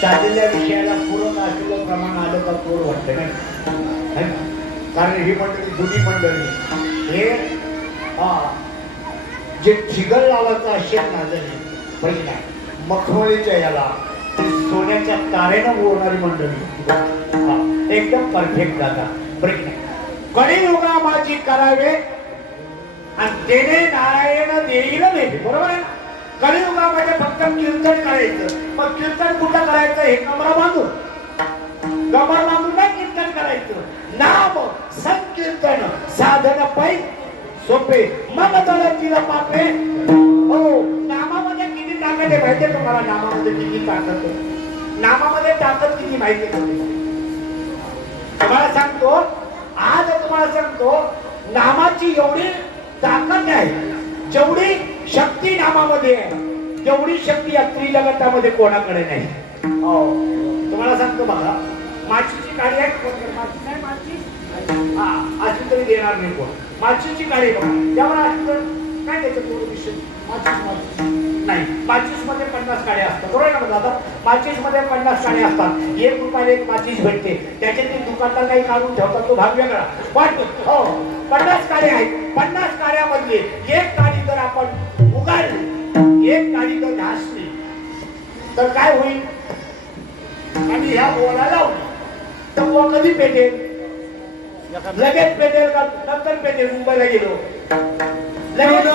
चाललेल्या विषयाला पूरक असलेलं प्रमाण आलं का थोड वाटतं नाही. कारण ही मंडळी, जुनी मंडळी, हे जे ठिगळ लावायचं असेल ना जरी पहिला मखमलीच्या याला सोन्याच्या तारेनं बोलणारी मंडळी एकदम परफेक्ट दादा. ब्रेक नाही. कलियुगा माझी करावे आणि तेने नारायण देईल नाही, बरोबर आहे ना. कलियुगामध्ये फक्त कीर्तन करायचं. मग कीर्तन कुठं करायचं, हे कमरा बांधून, कमर बांधून नाही कीर्तन करायचं. नाम संकीर्तन साधन पै सोपे मग तिला पापे. हो, नामामध्ये किती ताकद आहे माहितीये तुम्हाला? नामामध्ये किती ताकद आहे, नामामध्ये ताकद किती माहिती तुम्हाला सांगतो. आज तुम्हाला सांगतो, नामाची एवढी ताकद आहे, जेवढी शक्ती नामामध्ये आहे तेवढी शक्ती या त्रिजगतामध्ये कोणाकडे नाही. हो, तुम्हाला सांगतो बघा, माचीची काडी आहे, माची नाही, माची हा अशी तरी देणार नाही कोण. माचीची काडी बघा, त्यावर काय त्याच्यात विषय, माचीस नाही, माचीस मध्ये 50 काड्या असतात, बरोबर ना दादा? माचीस मध्ये 50 काड्या असतात. 1 रुपयाला एक माचीस भेटते, त्याच्यातील दुकानदार काही काढून ठेवतात, तो भाग वेगळा. पण हो, 50 काड्या आहेत. 50 काड्यामधली एक काडी जर आपण उगाडली, एक काडी जर घासली तर काय होईल? आणि ह्या बोला लावली तर वो कधी पेटेल? लगेच पेटेल का नंतर पेटेल? मुंबईला गेलो लगेच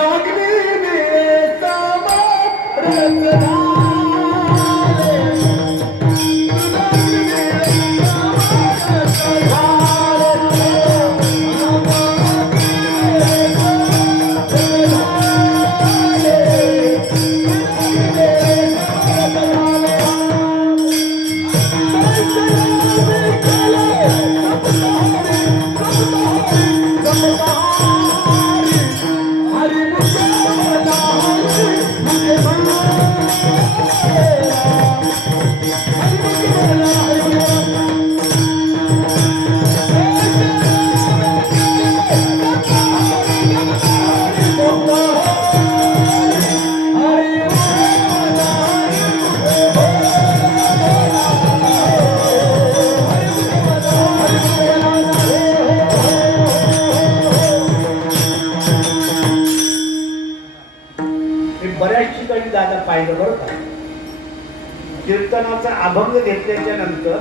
कीर्तनाचा अभंग घेतल्याच्या नंतर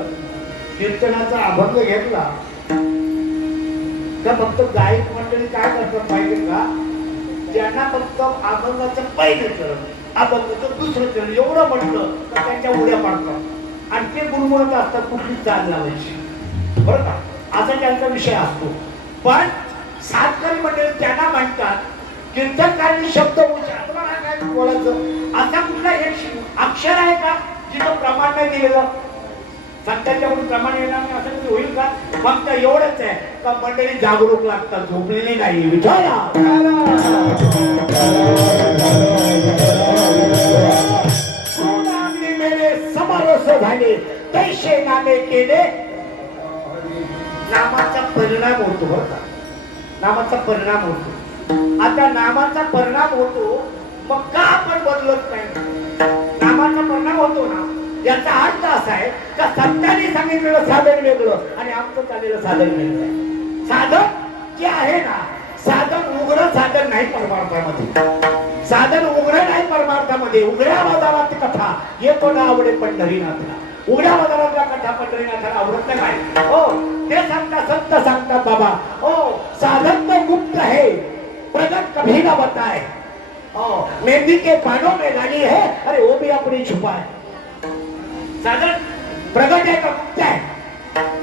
कीर्तनाचा अभंग घेतला का फक्त गायक मंडळी काय करतात माहिती का, ज्यांना फक्त अभंगाचं पहिलं चरण अभंगाचं दुसरं चरण एवढं म्हटलं तर त्यांच्या उड्या पाडतात आणि ते गुणगुणत असतात कुठली चाल लावायची, बरं का, असा त्यांचा विषय असतो. पण सातकरी मंडळी त्यांना म्हणतात कीर्तनकारांनी शब्द तुम्हाला काय बोलायचं, असा कुठला एक अक्षर आहे का जिथं प्रमाण नाही दिलेलं, संतांच्याकडून प्रमाण येणार नाही असं कधी होईल का. फक्त एवढंच आहे का मंडळी जागरूक लागतात, झोपलेली नाही. विचारा समारोस झाले तैसे नामे केले. नामाचा परिणाम होतो बरं का, नामाचा परिणाम होतो. आता नामाचा परिणाम होतो मग का आपण बदलत नाही, नामाचा परिणाम होतो ना, याचा अर्थ असा आहे का संतांनी सांगितलेलं साधन वेगळं आणि आमचं चाललेलं साधन वेगळं आहे. साधन जे आहे ना, साधन उघड साधन नाही परमार्थामध्ये, साधन उघड नाही परमार्थामध्ये. उघड्या बाजारात कथा येतो ना आवडे पंढरीनाथला, उघड्या बाजारातल्या कथा पंढरीनाथाला आवडत नाही काय हो, ते सांगता संत सांगतात बाबा हो साधन तो गुप्त है प्रगट कभी ना बताए, मेहंदी के पानों में डाली है अरे वो भी अपनी छुपा है. साधन प्रगट आहे का गुप्त आहे.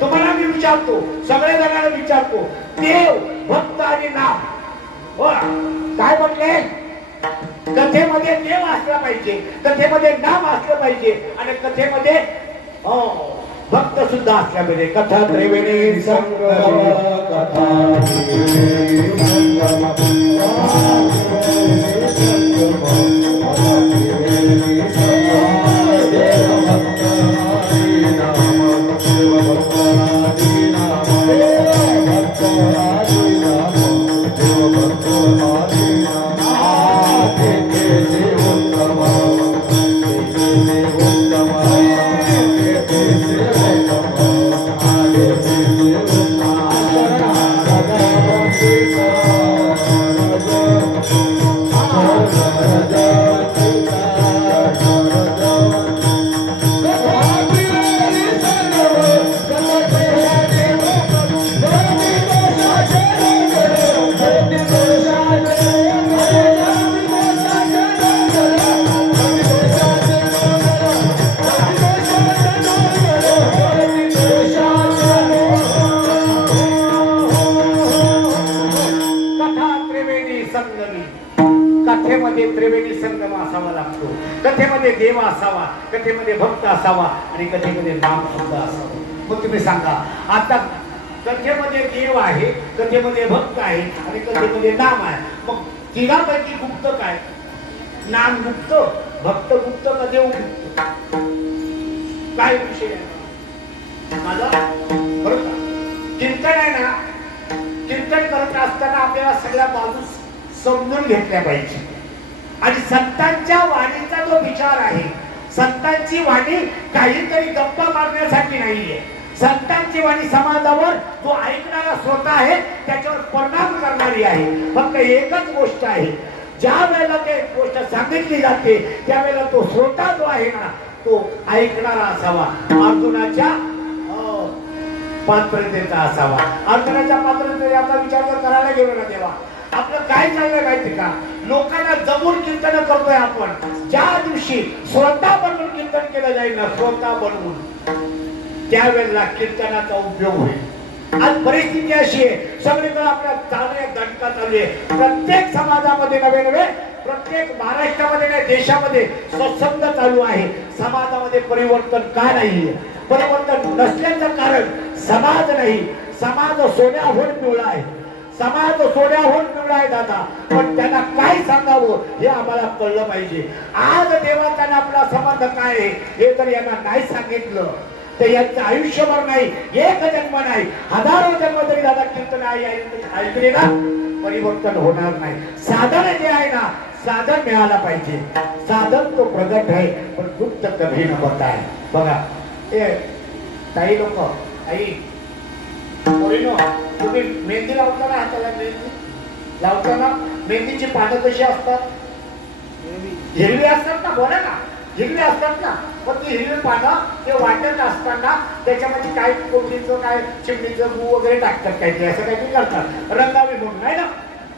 तुम्हाला मी विचारतो, सगळ्या जणांना विचारतो, देव भक्त आणि नाम हो काय म्हटले, कथेमध्ये देव असला पाहिजे, कथेमध्ये नाम असलं पाहिजे आणि कथेमध्ये भक्त सुद्धा असल्या पाहिजे. कथा त्रिवेणी संगम कथा कथेमध्ये त्रिवेणी संगम असावा लागतो. कथेमध्ये देव असावा, कथेमध्ये भक्त असावा आणि कथेमध्ये नाम सुद्धा असावा. मग तुम्ही सांगा आता कथेमध्ये देव आहे, कथेमध्ये भक्त आहे आणि कथेमध्ये नाम आहे, मग तिघापैकी गुप्त काय, नाम गुप्त, भक्त गुप्त का देव गुप्त, काय विषय आहे माझा बरं का. कीर्तन आहे ना, कीर्तन करत असताना आपल्याला सगळ्या बाजू समजून घेतल्या पाहिजे. आणि संतांच्या वाणीचा जो विचार आहे, संतांची वाणी काहीतरी गप्पा मारण्यासाठी नाहीये. संतांची वाणी समाजावर जो ऐकणारा श्रोता आहे त्याच्यावर परिणाम करणारी आहे. फक्त एकच गोष्ट आहे, ज्या वेळेला ते गोष्ट सांगितली जाते त्यावेळेला तो श्रोता जो आहे ना तो ऐकणारा असावा, अर्जुनाच्या पात्रतेचा असावा. अर्जुनाच्या पात्रतेचा विचार जर करायला गेलो ना तेव्हा आपलं काय चाललंय माहिती का, लोकांना जमून कीर्तन करतोय आपण. ज्या दिवशी श्रोता बनवून कीर्तन केलं जाईल ना, श्रोता बनवून, त्यावेळेला कीर्तनाचा उपयोग होईल. आज परिस्थिती अशी आहे, सगळीकडे आपल्या चालू दणका चालू आहे. प्रत्येक समाजामध्ये नवे नवे, प्रत्येक महाराष्ट्रामध्ये नाही देशामध्ये सत्संग चालू आहे. समाजामध्ये परिवर्तन का नाहीये, परिवर्तन नसल्याचं कारण समाज नाही, समाज सोन्याहून पिवळा आहे, समाज सोन्याहून पिवळा आहे दादा. पण त्यांना काय सांगावं हे आम्हाला कळलं पाहिजे. आज देवाचा आणि आपला संबंध काय आहे हे जर यांना नाही सांगितलं तर यांचं आयुष्यभर नाही, एक जन्म नाही, हजारो जन्म जरी दादा कीर्तन ऐकले ना परिवर्तन होणार नाही. साधन जे आहे ना, साधन मिळाला पाहिजे. साधन तो प्रगट आहे पण गुप्त कभी न बताय. बघा ते काही लोक आई पोरीनो, तुम्ही मेहंदी लावताना हाताला मेहंदी लावताना मेहंदीची पानं कशी असतात, हिरवी असतात ना, बोला ना. हिरवे असतात ना, पण ती हिरवी पानं ते वाटत असताना त्याच्यामध्ये काय कोंबडीचं काय चिमणीचं गू वगैरे टाकतात काहीतरी, असं काहीतरी करतात रंगावी म्हणून आहे ना.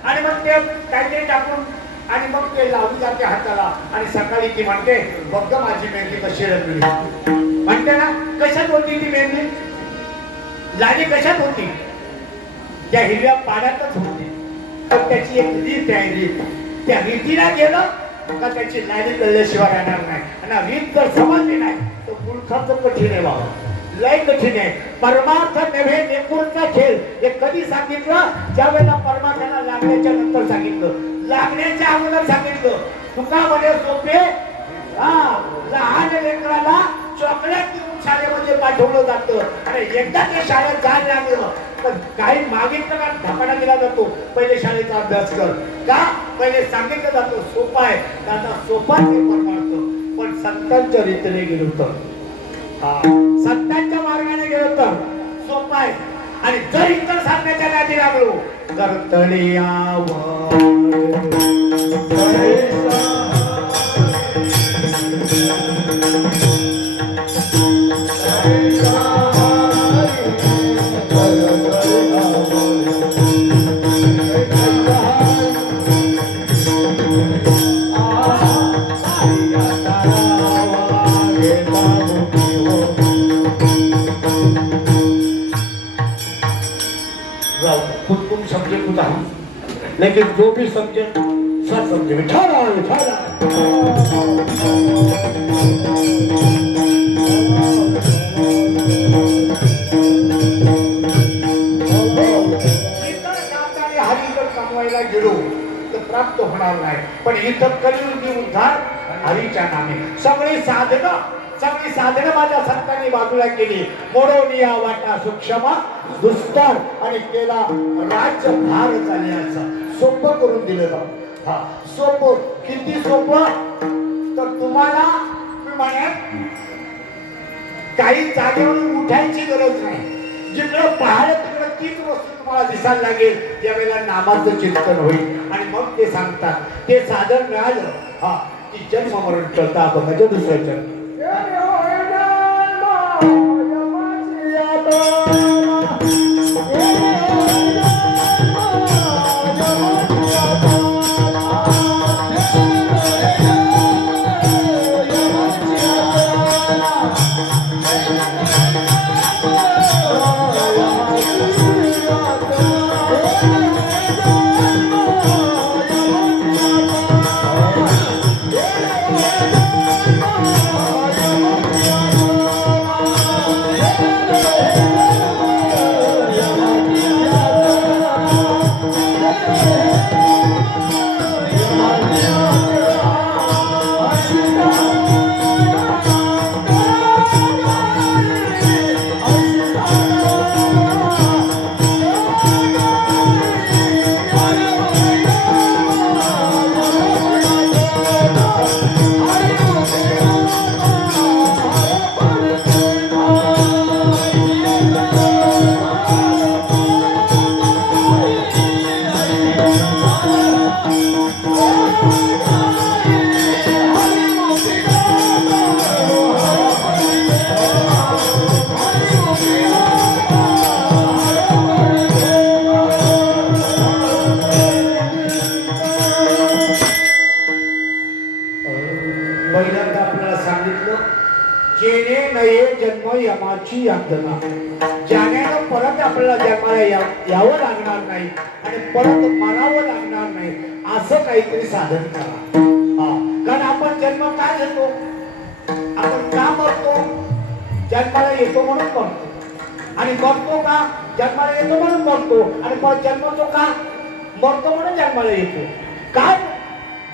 आणि मग ते काहीतरी टाकून आणि मग ते लावली जाते हाताला आणि सकाळी ती म्हणते बघ माझी मेहंदी कशी रंगली म्हणते ना. कशात होती ती मेहंदी? लाली कशात होती? त्या हिरव्या पाण्यातच होती. पण त्याची एक रीत आहे, रीत. त्या रीतीला गेलं का त्याची लाली कळल्याशिवाय राहणार नाही. आणि रीत जर समजली नाही तर मूर्खाचं कठीण आहे बाबा, लय कठीण आहे. परमार्थ नव्हे नेकुरचा खेळ हे कधी सांगितलं? ज्या वेळेला परमार्थाला लागण्याच्या नंतर सांगितलं, लागण्याच्या अगोदर सांगितलं. तुका म्हणे सोपे, लहान लेकराला चॉकलेट देऊन शाळेमध्ये पाठवलं जातं आणि एकदा ते शाळेत जायला लागलं तर काही मागितलं का धपाटा दिला जातो, पहिले शाळेचा अभ्यास कर का, पहिले सांगितलं जातं सोपा आहे दादा, सोपा ते परमार्थ. पण संतांच्या रीतीने गेलो तर, संतांच्या मार्गाने गेलो तर सोपा आहे. आणि जर इतर सांगण्याच्या नादी लागलो तर तळीयावर तुम समझे खुदा, लेकिन जो भी समझे सब समझे. ठहरा ठहरा हरी जर कमवायला गेलो तर प्राप्त होणार नाही. पण इथं कलियुगी उद्धार हरीच्या नामे. सगळी साधनं माझ्या संतांनी बाजूला केली. मोडवनिया वाटा सूक्ष्म दुस्तर आणि केला राज्य भार चालण्याचा सोपं करून दिलं जाऊ. सोपं किती सोपं तर तुम्हाला मी म्हणेन काही जागेवरून उठायची गरज नाही. जिकडं पाहाल तिकडं तीच वस्तू तुम्हाला दिसायला लागेल. त्यावेळेला नामाचं चिंतन होईल आणि मग ते सांगतात ते साधन मिळालं की जन्म मरण टळता बघायचं दुसरं जन्म. पहिल्यांदा आपल्याला सांगितलं जेणे नये जन्म यमाची यातना. ज्याने परत आपल्याला जन्माला यावं लागणार नाही आणि परत मरावं लागणार नाही असं काहीतरी साधन करा. कारण आपण जन्म का घेतो, आपण का मरतो? जन्माला येतो म्हणून मरतो आणि मरतो का? जन्माला येतो म्हणून मरतो आणि परत जन्मतो का? मरतो म्हणून जन्माला येतो. काय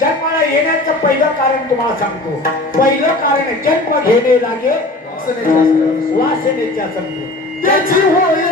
जन्माला येण्याचं पहिलं कारण तुम्हाला सांगतो. पहिलं कारण जन्म घेणे लागे वासनेच्या संग त्याची होय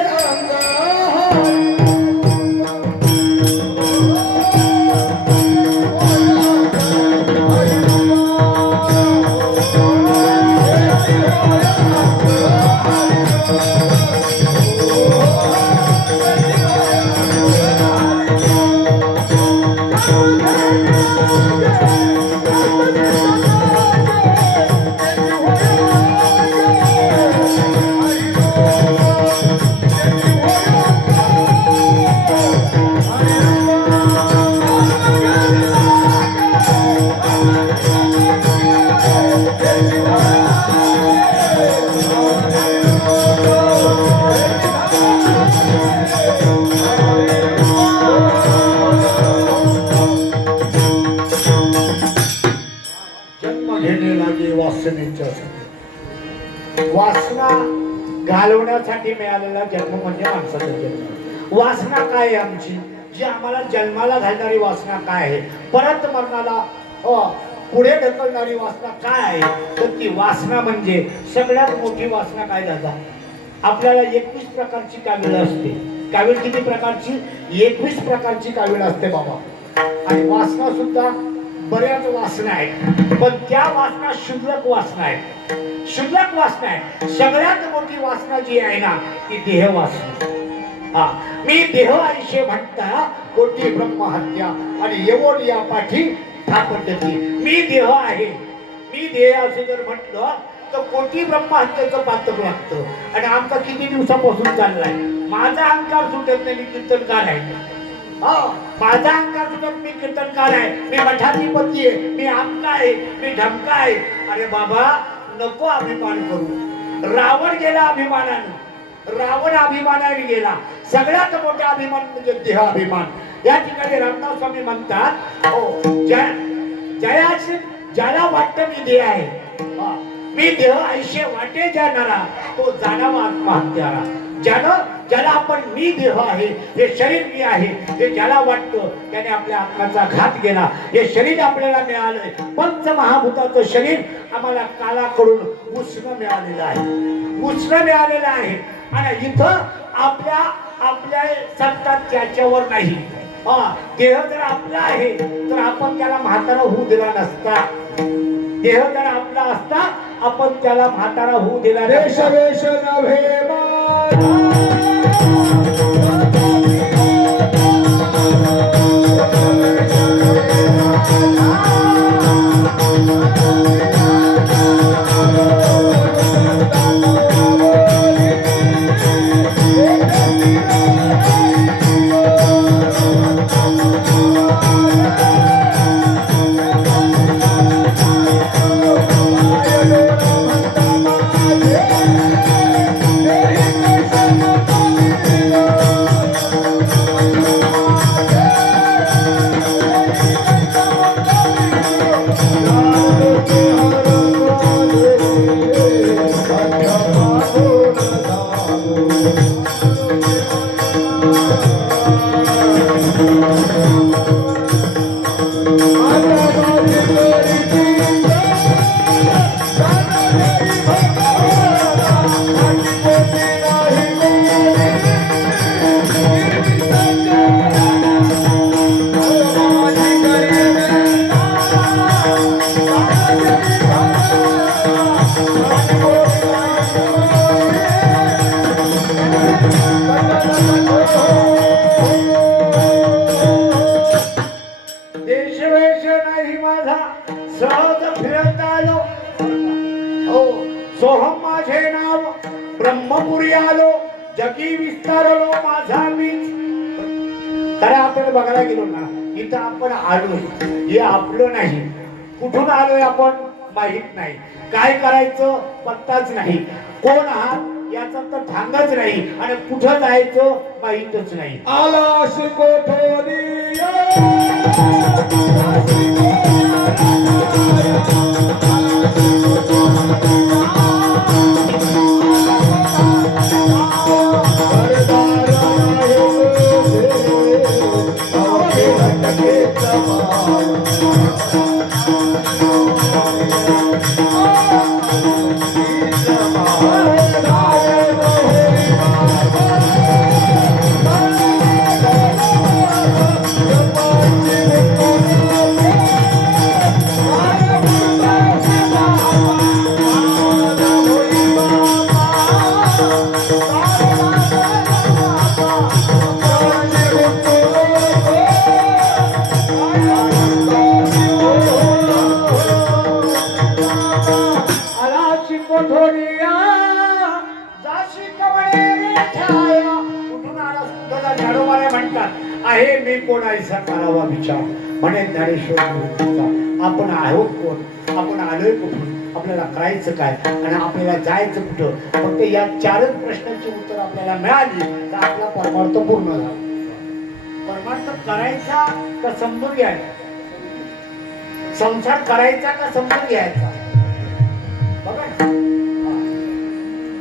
जन्म घेणे लागे वासनेच्या वासना घालवण्यासाठी मिळालेला जन्म म्हणजे माणसाचा जन्म. वासना काय आहे आमची, जी आम्हाला जन्माला घालणारी वासना काय आहे, परत मरणाला पुढे ढकलणारी वासना काय आहे, तर ती वासना म्हणजे सगळ्यात मोठी वासना काय दादा, आपल्याला 21 प्रकारची कावीळ असते. कावीळ किती प्रकारची? 21 प्रकारची कावीळ असते बाबा. आणि वासना सुद्धा बऱ्याच वासना आहेत, पण त्या वासना शुल्लक वासना आहेत. शुल्लक वासना आहे. सगळ्यात मोठी वासना जी आहे ना ती देह वासना. हा, मी देह आयुष्य म्हणता कोटी ब्रह्महत्या आणि येवोन या पाठी ठापटती. मी देह आहे, मी देह असं जर म्हटलं तर कोटी ब्रह्महत्येचं पात्र लागतं. आणि आमचा किती दिवसापासून चाललाय, माझा अहंकार सुटत नाही, मी कीर्तनकार आहे. माझा अहंकार सुटत, मी कीर्तनकार आहे, मी मठाधिपती आहे, मी आमका आहे, मी ढमका आहे. अरे बाबा नको अभिमान करू. रावण गेला अभिमानानं, रावण अभिमानाने गेला. सगळ्यात मोठा अभिमान म्हणजे देह अभिमान. या ठिकाणी रामदास स्वामी म्हणतात, हो जयाचे ज्याला वाटतं मी देह आहे, मी देह आयुष्य वाटे जाणारा तो जाणावा आत्महत्यारा. ज्याला आपण मी देह आहे, हे शरीर मी आहे, हे ज्याला वाटतं त्याने आपल्या आत्म्याचा घात केला. हे शरीर आपल्याला मिळालंय, पंचमहाभूताचं शरीर आम्हाला कालाकडून उष्ण मिळालेलं आहे, उष्ण मिळालेलं आहे. आणि इथं आपल्या सत्ता त्याच्यावर नाही. देह जर आपला आहे तर आपण त्याला म्हातारा होऊ दिला नसता. देह जर आपला असता आपण त्याला म्हातारा होऊ दिला नसता. वेश नव्हे देशवेश नाही माझा सहज फिरत आलो. हो सोहम माझे नाव ब्रह्मपुरी आलो, जगी विस्तारलो माझा मीच. तर आपण बघायला गेलो ना, इथं आपण आलोय, हे आपलं नाही. कुठून आलोय आपण माहित नाही, काय करायचं पत्ताच नाही, कोण आहात याचा तर ठांगच नाही, आणि कुठं जायचं माहितच नाही. आला शिकोठोरी ठाया कुठून आला तुला ज्ञानोबाला म्हणतात आहे मी कोण ऐसा करावा विचार म्हणे ज्ञानेश्वर गुरुचा. आपण आहोत कोण, आपण आलोय कुठून, आपल्याला करायचं काय आणि आपल्याला जायचं कुठं. फक्त या चारच प्रश्नांची उत्तर आपल्याला मिळाली तर आपला परमार्थ पूर्ण झाला. परमार्थ करायचा का समजून घ्यायचा, संसार करायचा का समजून घ्यायचा. बघा ना,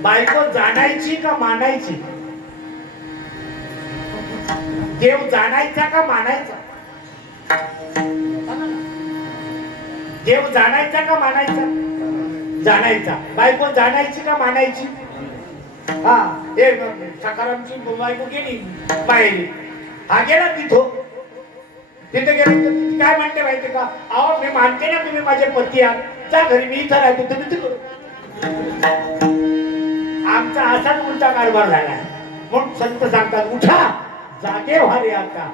बायको जाणायची का मानायची, देव जाणायचा का मानायचा. देव जाणायचा का मानायचा, जाणायचा. बायको जाणायची का मानायची. हा हे सकारामची बायको गेली बाहेर, हा गेला तिथे गेले तर ती काय म्हणते माहिती का, अहो मी मानते ना तुम्ही माझे पती आहात, जा घरी मी इथं राहतो तुम्ही तिकडे. आमचा असाच उलटा कारभार झाला म्हणून संत सांगतात उठा जागे व्हा रे आता.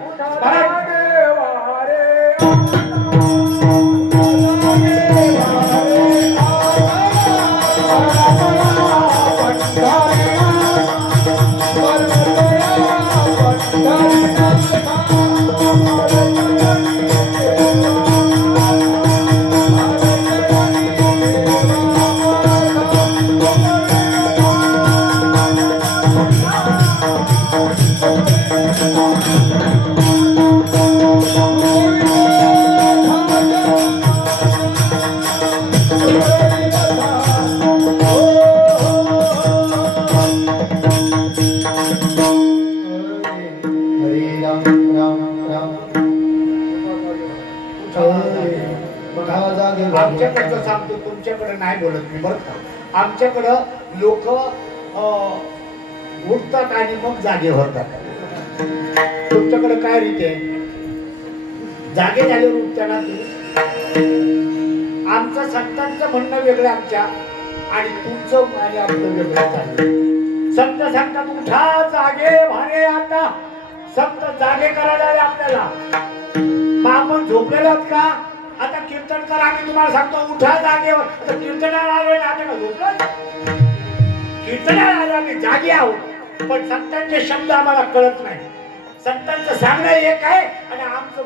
आमच्याकडचं सांगतो, तुमच्याकडे नाही बोलत मी बरं का. आमच्याकडं लोक उठतात आणि मग जागे होतात. तुमच्याकडे काय रीत आहे, जागे झाल्यावर उठताना आमचं संतांचं म्हणणं वेगळं आमच्या आणि तुमचं आणि आपलं वेगळं चाललं. संत सांगतात उठा जागे भारे आता, संत जागे करायला आले आपल्याला. मग आपण झोपलेलो आहोत का. आता कीर्तनकार आम्ही तुम्हाला सांगतो उठा जागेवर, आता कीर्तनाला आलोय ना, आता का झोपलं. कीर्तनाला आलो आम्ही जागे आहोत, पण संतांचे शब्द आम्हाला कळत नाही. संतांचं सांगणं एक आहे आणि आमचं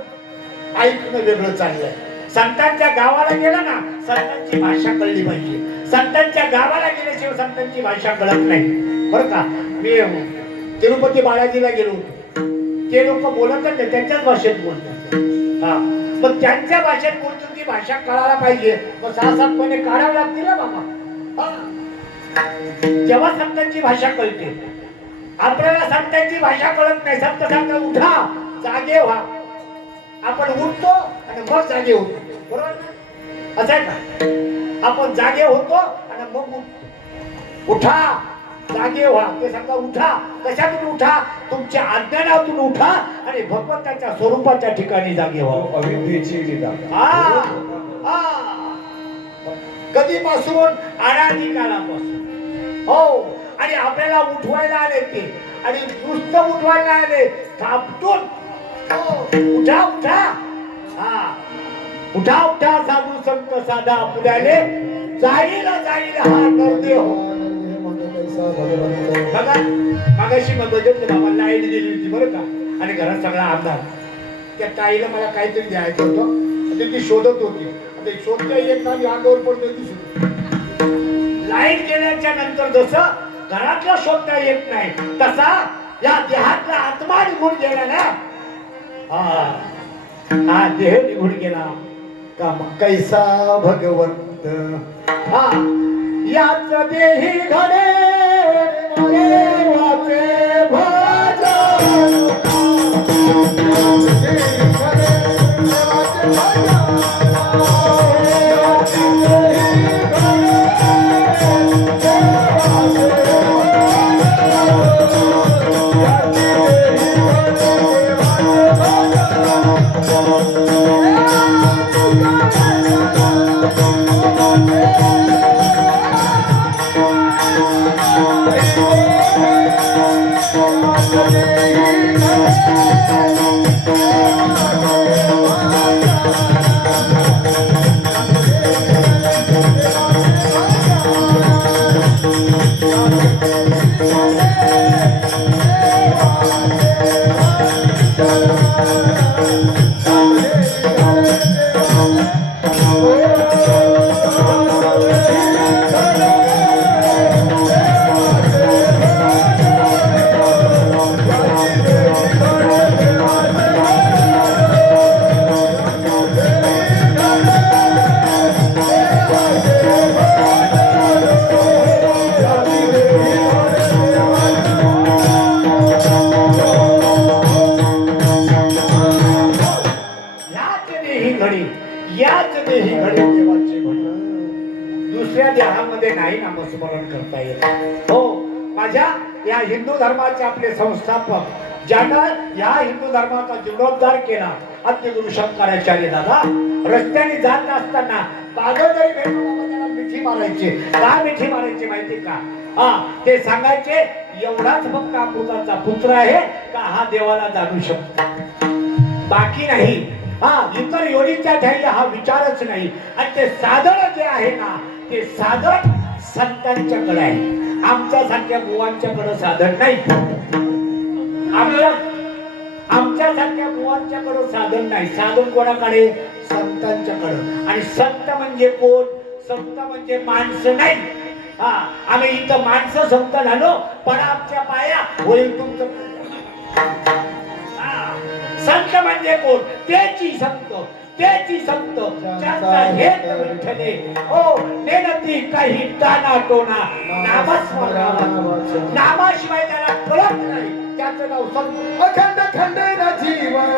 ऐकणं वेगळं चाललंय. संतांच्या गावाला गेलं ना, संतांची भाषा कळली पाहिजे. संतांच्या गावाला गेल्याशिवाय संतांची भाषा कळत नाही बरं का. मी तिरुपती बालाजीला गेलो होतो, ते लोक बोलत नाही, त्यांच्याच भाषेत बोलतात. हा मग त्यांच्या भाषेत बोलतो, ती भाषा कळायला पाहिजे. मग 6-7 महिने काढावे लागतील ना बाबा, जेव्हा संतांची भाषा कळते. आपल्याला संतांची भाषा कळत नाही. संत सांगतात उठा जागे व्हा, आपण उठतो आणि मग जागे होतो. बरोबर असं आहे का. आपण जागे होतो आणि मग उठतो. उठा जागे व्हा, ते सांगता उठा. कशातून उठा, तुमच्या अज्ञानातून उठा आणि भगवंताच्या स्वरूपाच्या ठिकाणी जागे व्हा. अविद्येची विदा. कधीपासून, अनादी काळापासून. हो आणि आपल्याला उठवायला आले ते, आणि नुसतं उठवायला आले थापटून. उठा उठा, हा उठा उठा साधू संत साधा पुढाले जाईल जाईल हा नरदेह. बघा मागाशी मग बजेट बाबा लाईट गेली होती बरं का, आणि घरात सगळा अंधार. त्या ताईला मला काहीतरी द्यायचं होतं, ती शोधत होती. आता शोधता येत नाही, अंगावर पडतो ती. लाईट गेल्याच्या नंतर जसं घरातलं शोधता येत नाही, तसा या देहातला आत्मा निघून गेला ना. हा देह निघून गेला का मग कैसा भगवंत. हा याच देही घडे वाचे भजन. याच देही घडी देवाचे म्हण. दुसऱ्या देहामध्ये नाही नामस्मरण करता येत. हो, माझ्या या हिंदू धर्माचे आपले संस्थापक ज्यांना या हिंदू धर्माचा जीर्णोद्धार केला आद्यगुरु शंकराचार्य दादा रस्त्याने जात असताना पागल जरी भेटला त्याला मिठी मारायचे. का मिठी मारायचे माहिती का? हा, ते सांगायचे एवढाच फक्त अमृताचा पुत्र आहे का हा देवाला जाणू शकतो, बाकी नाही. हा, इतर योनीच्या ठाई हा विचारच नाही. आणि ते साधन जे आहे ना ते साधन संतांच्याकडे आहे. आमच्यासारख्या बुवांच्याकडे साधन नाही. आमच्यासारख्या बुवांच्याकडे साधन नाही. साधन कोणाकडे? संतांच्याकडे. आणि संत म्हणजे कोण? संत म्हणजे माणसं नाही. हा, आम्ही इथं माणसं संत झालो पण आमच्या पाया होईल तुमचं. संत म्हणजे कोण? त्याची संत, त्याची संत ज्यांचा हेत विठ्ठले. हो, नेनती काही ताना टोना नामस्मरणाला. नामाशिवाय त्याला कळत नाही. त्याचं नाव संत. अखंड खंडेन जीवन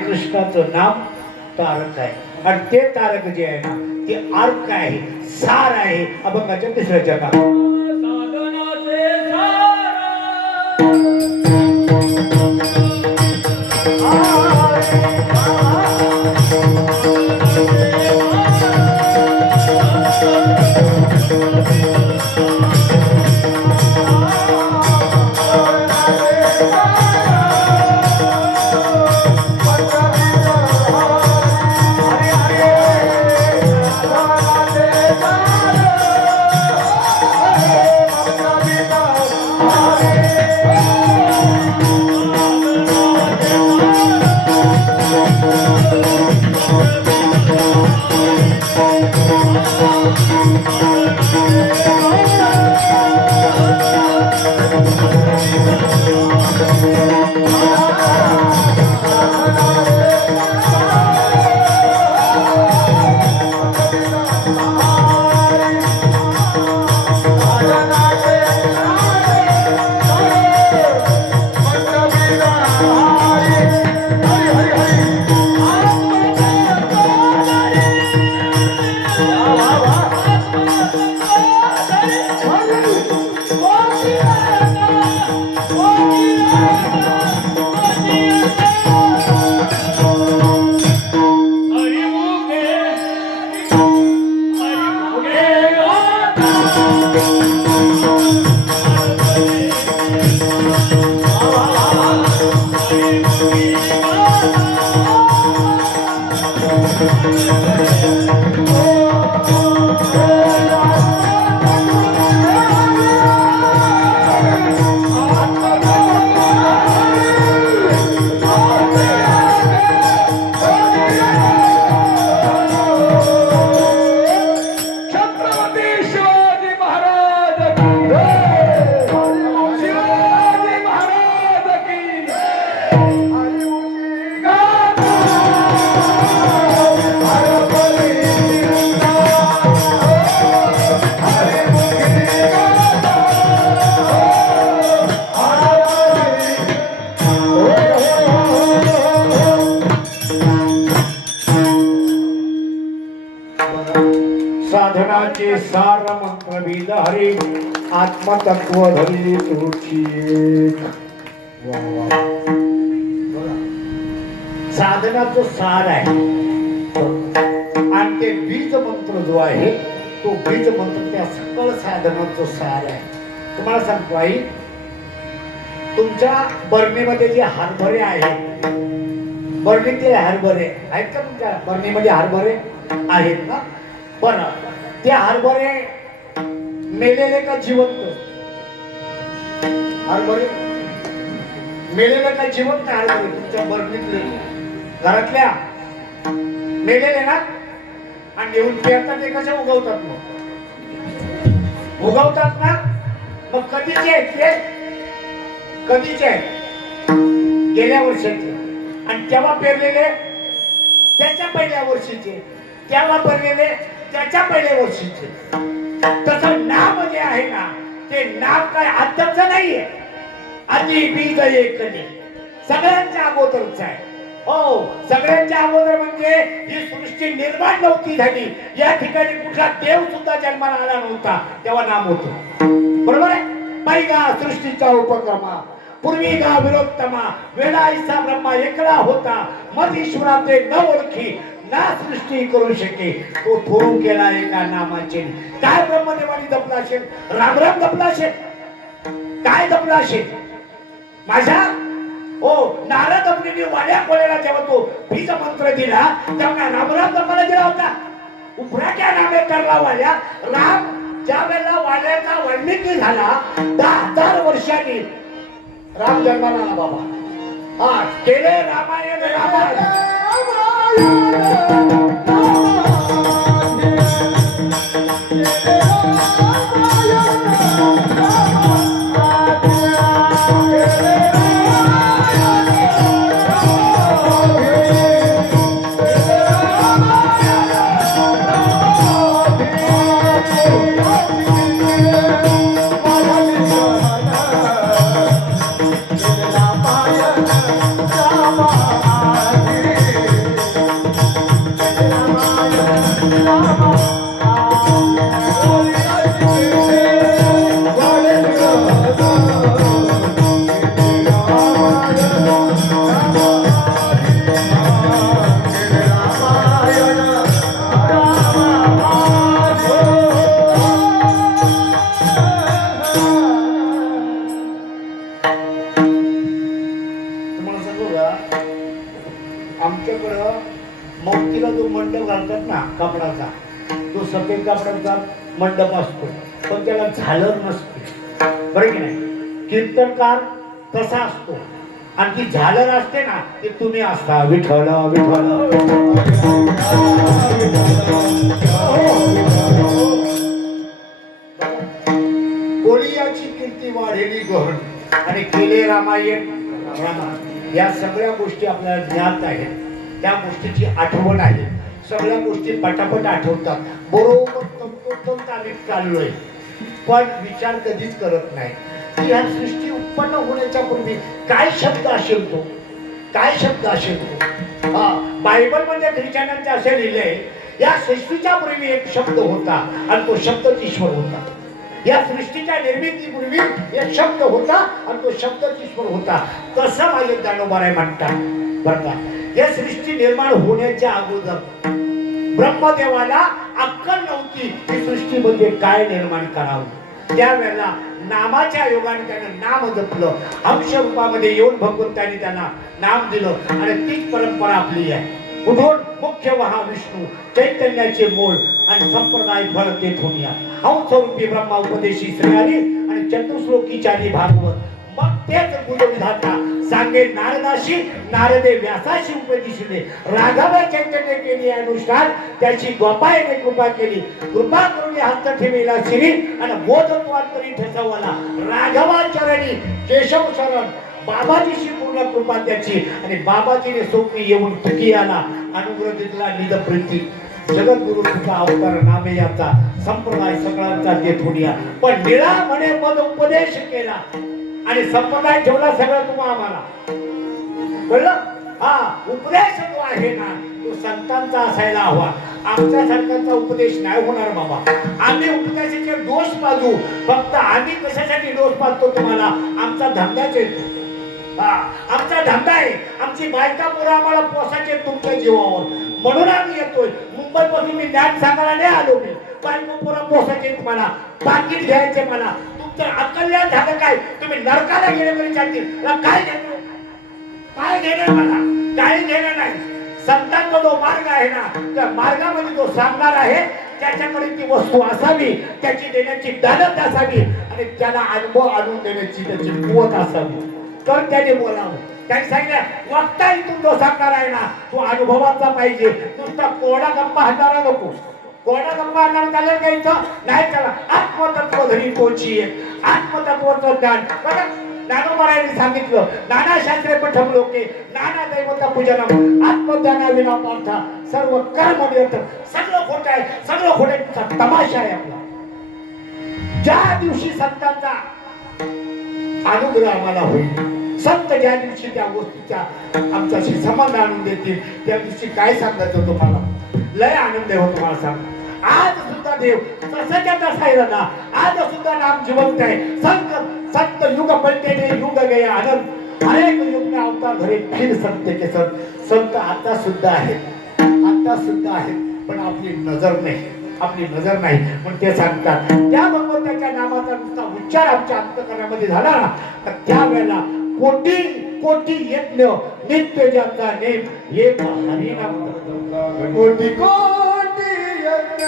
कृष्णाचं नाम तारक आहे. आणि ते तारक जे आहे ना ते अर्क आहे, सार आहे अभंगाच्या तिसऱ्या जगात. ज्ञानाचे सार मंत्र वेद हरे आत्मतत्व धरी तुझी एक. वा वा. बघा. साधनाचं सार आहे आणि ते बीज मंत्र जो आहे तो बीज मंत्र त्या सकळ साधनाचं सार आहे. तुम्हाला सांगतो आई, तुमच्या बरणीमध्ये जे हरभरे आहेत, बरणीतले हरभरे आहेत का तुमच्या बरणीमध्ये हरभरे आहेत ना? बरं, ते हरभरे मेलेले का जिवंत? हरभरे मेलेले का जिवंत हरभरे तुमच्या बरणीतले घरातल्या मेलेले ना? आणि येऊन पेरतात ते कसे उगवतात? मग उगवतात ना? मग कधीचे आहेत ते? कधीचे आहेत? गेल्या वर्षाचे. आणि तेव्हा पेरलेले त्याच्या पहिल्या वर्षीचे, तेव्हा पेरलेले त्याच्या पहिल्या वर्षीचे. तसं नाव जे आहे ना, ते नाव काय आत्ताचं नाहीये. आधी बीज एकने सगळ्यांच्या अगोदरच आहे. हो, सगळ्यांच्या अगोदर म्हणजे ही सृष्टी निर्माण नव्हती झाली, या ठिकाणी कुठला देव सुद्धा जन्माला आला नव्हता, तेव्हा नाम होतं. बरोबर आहे? पैगा सृष्टीचा उपक्रमा, पूर्वी गा विरोत्तमा, वेळा ऐसा ब्रह्मा एकला होता, मग ईश्वराचे न ओळखी ना सृष्टी करू शके, तो थोरू केला एका नामाचे. काय ब्रह्मदेवानी जपला असेल? रामराम जपला असेल? काय जपला असेल? माझ्या हो, नारद मुनींनी वाड्या कोळ्याला जेव्हा तो बीज मंत्र दिला तेव्हा रामराम जपायला दिला होता. उपराच्या नामे करला वाल्या. राम ज्या वेळेला वाड्याचा वाल्मिकी झाला 10,000 वर्षांनी राम जन्माला आला बाबा. हा, केले रामायण रामायण. आमच्याकडं मौतीला जो मंडप घालतात ना कापडाचा, तो सफेद कापडाचा मंडप असतो, पण त्याला झालर नसते. बरं की नाही? कीर्तनकार तसा असतो आणि ती झालर असते ना, ते तुम्ही असता. विठ्ठल विठ्ठल. कोळियाची कीर्ती वाढेली गहन आणि केले रामायण रामायण. या सगळ्या गोष्टी आपल्याला ज्ञात आहेत, त्या गोष्टीची आठवण आहे. सगळ्या गोष्टी पटापट आठवतात. बरोबर तंतोतंत आम्ही चाललोय, पण विचार कधीच करत नाही की या सृष्टी उत्पन्न होण्याच्या पूर्वी काय शब्द असेल तो, काय शब्द असेल तो. बायबल मध्ये ख्रिश्चनांचे असे लिहिलंय, या सृष्टीच्या पूर्वी एक शब्द होता आणि तो शब्दच ईश्वर होता. या सृष्टीच्या निर्मितीपूर्वी एक शब्द होता आणि तो शब्दच ईश्वर होता. तसं माझे ज्ञानोबाराय म्हणतात. बरं का? या सृष्टी निर्माण होण्याच्या अगोदर ब्रह्मदेवाला अक्कल नव्हती की सृष्टीमध्ये काय निर्माण करावं. त्यावेळेला नामाच्या योगाने त्यानं नाम जपलं. अंश रूपामध्ये येऊन भगवंतांनी त्यांना नाम दिलं आणि तीच परंपरा आपली आहे. कुठून? मुख्य महाविष्णू चैतन्याचे मूळ आणि संप्रदाय फळ ते ठोनिया. हंसरूपी ब्रह्मा उपदेशी श्रीहरी आणि चतुश्लोकी चारी भागवत. मग तेच गुरुविधाता सांगे नारदाशी, नारदे व्यासाशी उपदेशिले. राघव चैतन्य केली अनुष्ठान, त्याची गोपायने कृपा केली. कृपा करून हस्त ठेवीला श्री आणि बोधत्वांतरी ठसवला. राघवाचरणी केशव शरण, बाबाजीशी पूर्ण कृपा त्याची आणि बाबाजीने सोपी येऊन तुकी आला. अनुग्रह दिला निध प्रीती. जगद्गुरु कृपा अवतार नामे याचा संप्रदाय सगळ्यांचा ते थोडिया. पण निळा म्हणे पद उपदेश केला आणि संप्रदाय ठेवला सगळं तुम्हा आम्हाला. कळलं? हा, उपदेश जो आहे ना तो संतांचा असायला हवा. आमच्या सारख्यांचा उपदेश नाही होणार बाबा. आम्ही उपदेशाचे दोष पाजू. फक्त आम्ही कशासाठी दोष पाजतो तुम्हाला? आमचा धंदाच येतो. आमचा धंदा आहे. आमची बायका पुरा आम्हाला पोसायचे तुमच्या जीवावर, म्हणून आम्ही येतोय. मुंबईपासून मी ज्ञान सांगायला नाही आलो. मी बायको पुरा पोसायचे मला, पाकिट घ्यायचे मला. तुमचं अकल्याण झालं काय? तुम्ही नरकाला गेले तरी चालतील. काय घेणं? काय घेणं? मला काही घेणं नाही. संतांचा जो मार्ग आहे ना, त्या मार्गामध्ये जो सांगणार आहे त्याच्याकडे ती वस्तू असावी, त्याची देण्याची दानत असावी आणि त्याला अनुभव आणून देण्याची त्याची कुवत असावी, तर त्याने बोलावं. त्यांनी सांगितलं वक्ता इथून जो सांगणार आहे ना, तो अनुभवाचा पाहिजे. नुसता कोरडा गप्पा हाताळा नको. कोरडा गप्पा हाताळा चालेल का इथं? नाही चालत. आत्मतत्व धरी तोची आत्मतत्वाचं ज्ञान. बघा ज्ञानोबरायांनी सांगितलं, नाना शास्त्रे पठम लोके नाना दैवता पूजनम आत्मज्ञाना विना पार्था सर्व कर्म व्यर्थ. सगळं खोटं आहे, सगळं खोट्याचा तमाशा आहे आपला. ज्या दिवशी संतांचा अनुग्रह आम्हाला होईल, संत ज्या दिवशी त्या गोष्टीचा आमच्याशी संबंध आणून देतील, त्या दिवशी काय सांगायचं तुम्हाला? लय आनंद आहे तुम्हाला सांग. आज सुद्धा देव तसाच्या तसा आहे ना. आज सुद्धा नाम जिवंत आहे. संत युग पलटे युग गए आनंद अनेक युग में अवतार धरे फिर संत के संत आता सुद्धा आहेत, आता सुद्धा आहेत. पण आपली नजर नाही, आपली नजर नाही. पण ते सांगतात त्याबरोबर त्याच्या नामाचा नुसता उच्चार आमच्या अंतःकरणामध्ये झाला ना, तर त्यावेळेला कोटी कोटी यज्ञ नित्य ज्याचा नेम एक हरिनाम. कोटी कोटी यज्ञ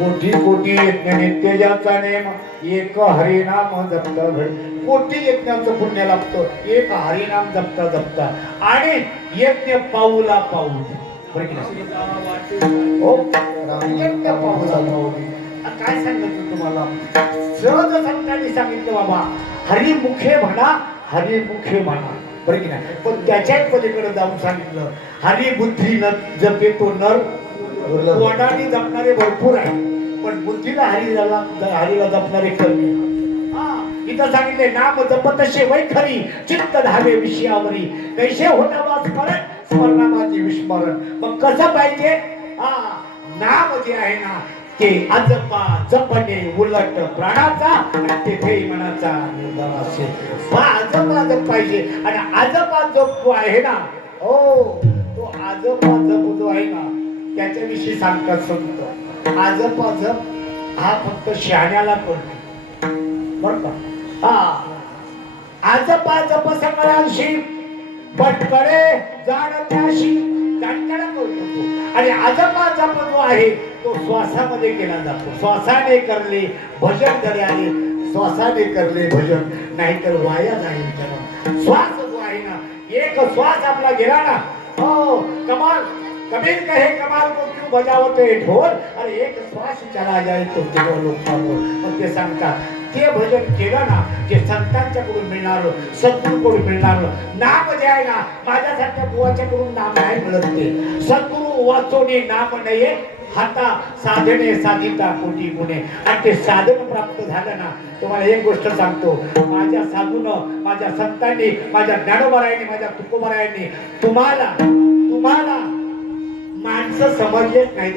कोटी कोटी यज्ञ नित्य ज्याचा नेम एक हरिनाम जपता घड. कोटी यज्ञाचं पुण्य लागतं एक हरिनाम जपता जपता, आणि यज्ञ पाऊला पाऊल. बरं की नाही? हो, यज्ञ पाऊला पाऊल. काय सांगितलं तुम्हाला? सहज संतांनी सांगितलं बाबा, हरिमुखे म्हणा, हरिमुखे म्हणा. बरं की नाही? पण त्याच्याच पलीकडे जाऊन सांगितलं, हरिबुद्धी न जपे तो नर. तोंडाने जपणारे भरपूर आहे, पण बुद्धीला हरीला जपणारे कमी. इथं सांगितले नाम जपत शेवय खरी चित्त धावे विषयावरी कैसे होता स्मरण स्मरणा माझे विस्मरण. मग कसं पाहिजे? नाम जे आहे ना ते अजपा जपणे उलट प्राणाचा आणि तेथे मनाचा निर्धार असेल. अजपा जप पाहिजे. आणि अजपा जप जो आहे ना, हो तो अजपा जप जो आहे ना त्याच्याविषयी सांगतात संत. आजपा जप हा फक्त शहाण्याला कळतो, बरं का? आजपा जप सकळांशी पटकडे जाण त्याशी जाणत्याला कळतो तो. आणि आजोबा जप जो आहे तो श्वासामध्ये केला जातो. श्वासाने करले भजन दर्याने, श्वासाने करले भजन, नाहीतर वाया जाईल जन्म. श्वास जो आहे ना, एक श्वास आपला गेला ना, हो कमाल. कबीर कहे कमाल को क्यों बजावते ढोल, अरे एक श्वास चला जाए तो तेवढं लोकांवर. मग ते सांगतात ते भजन केलं ना, जे संतांच्याकडून मिळणारं, सद्गुरूकडून मिळणारं नाम जे आहे ना, माझ्यासारख्या बुवाच्याकडून नाम नाही मिळत. ते सद्गुरू वाचोनी नाम नये, हाता साधने साधिता कोटी गुणे. आणि ते साधन प्राप्त झालं ना, तुम्हाला एक गोष्ट सांगतो, माझ्या साधूनं, माझ्या संतांनी, माझ्या ज्ञानोबारायांनी, माझ्या तुकोबारायांनी तुम्हाला माणसं समजलेच नाही.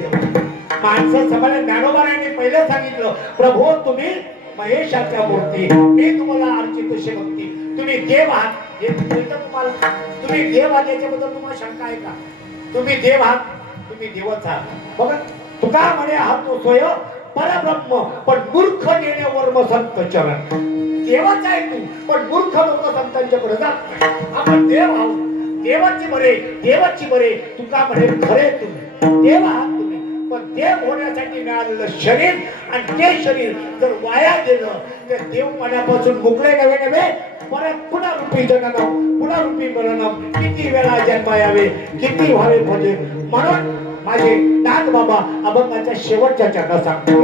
माणसं समजले. ज्ञानोबारायांनी पहिले सांगितलं, प्रभू तुम्ही महेशाच्या मूर्ती, मी तुम्हाला अर्चित भक्ती, तुम्ही देव आहात. हे तुम्हाला, तुम्ही देव आहात याच्याबद्दल तुम्हाला शंका आहे का? तुम्ही देव आहात, तुम्ही देवच आहात. बघा तुका म्हणे आहात तो स्वय परब्रह्म, पण मूर्ख नेणे वर्म संत चरण. देवच आहे तू, पण मूर्ख लोक संतांच्याकडे जात नाही. आपण देव आहोत, देवाची बरे तुका म्हणे खरे तुम्ही देव आहात तुम्ही. पण देव होण्यासाठी मिळालेलं शरीर, आणि ते शरीर जर वाया गेलं तर देव मनापासून मुकले नव्हे, परत पुन्हा रूपी जननम, पुन्हा रूपी मरणम, किती वेळा जन्म यावे, किती व्हावे भजे. म्हणून माझे नाथ बाबा अभंगाच्या शेवटच्या चरणात सांगतो,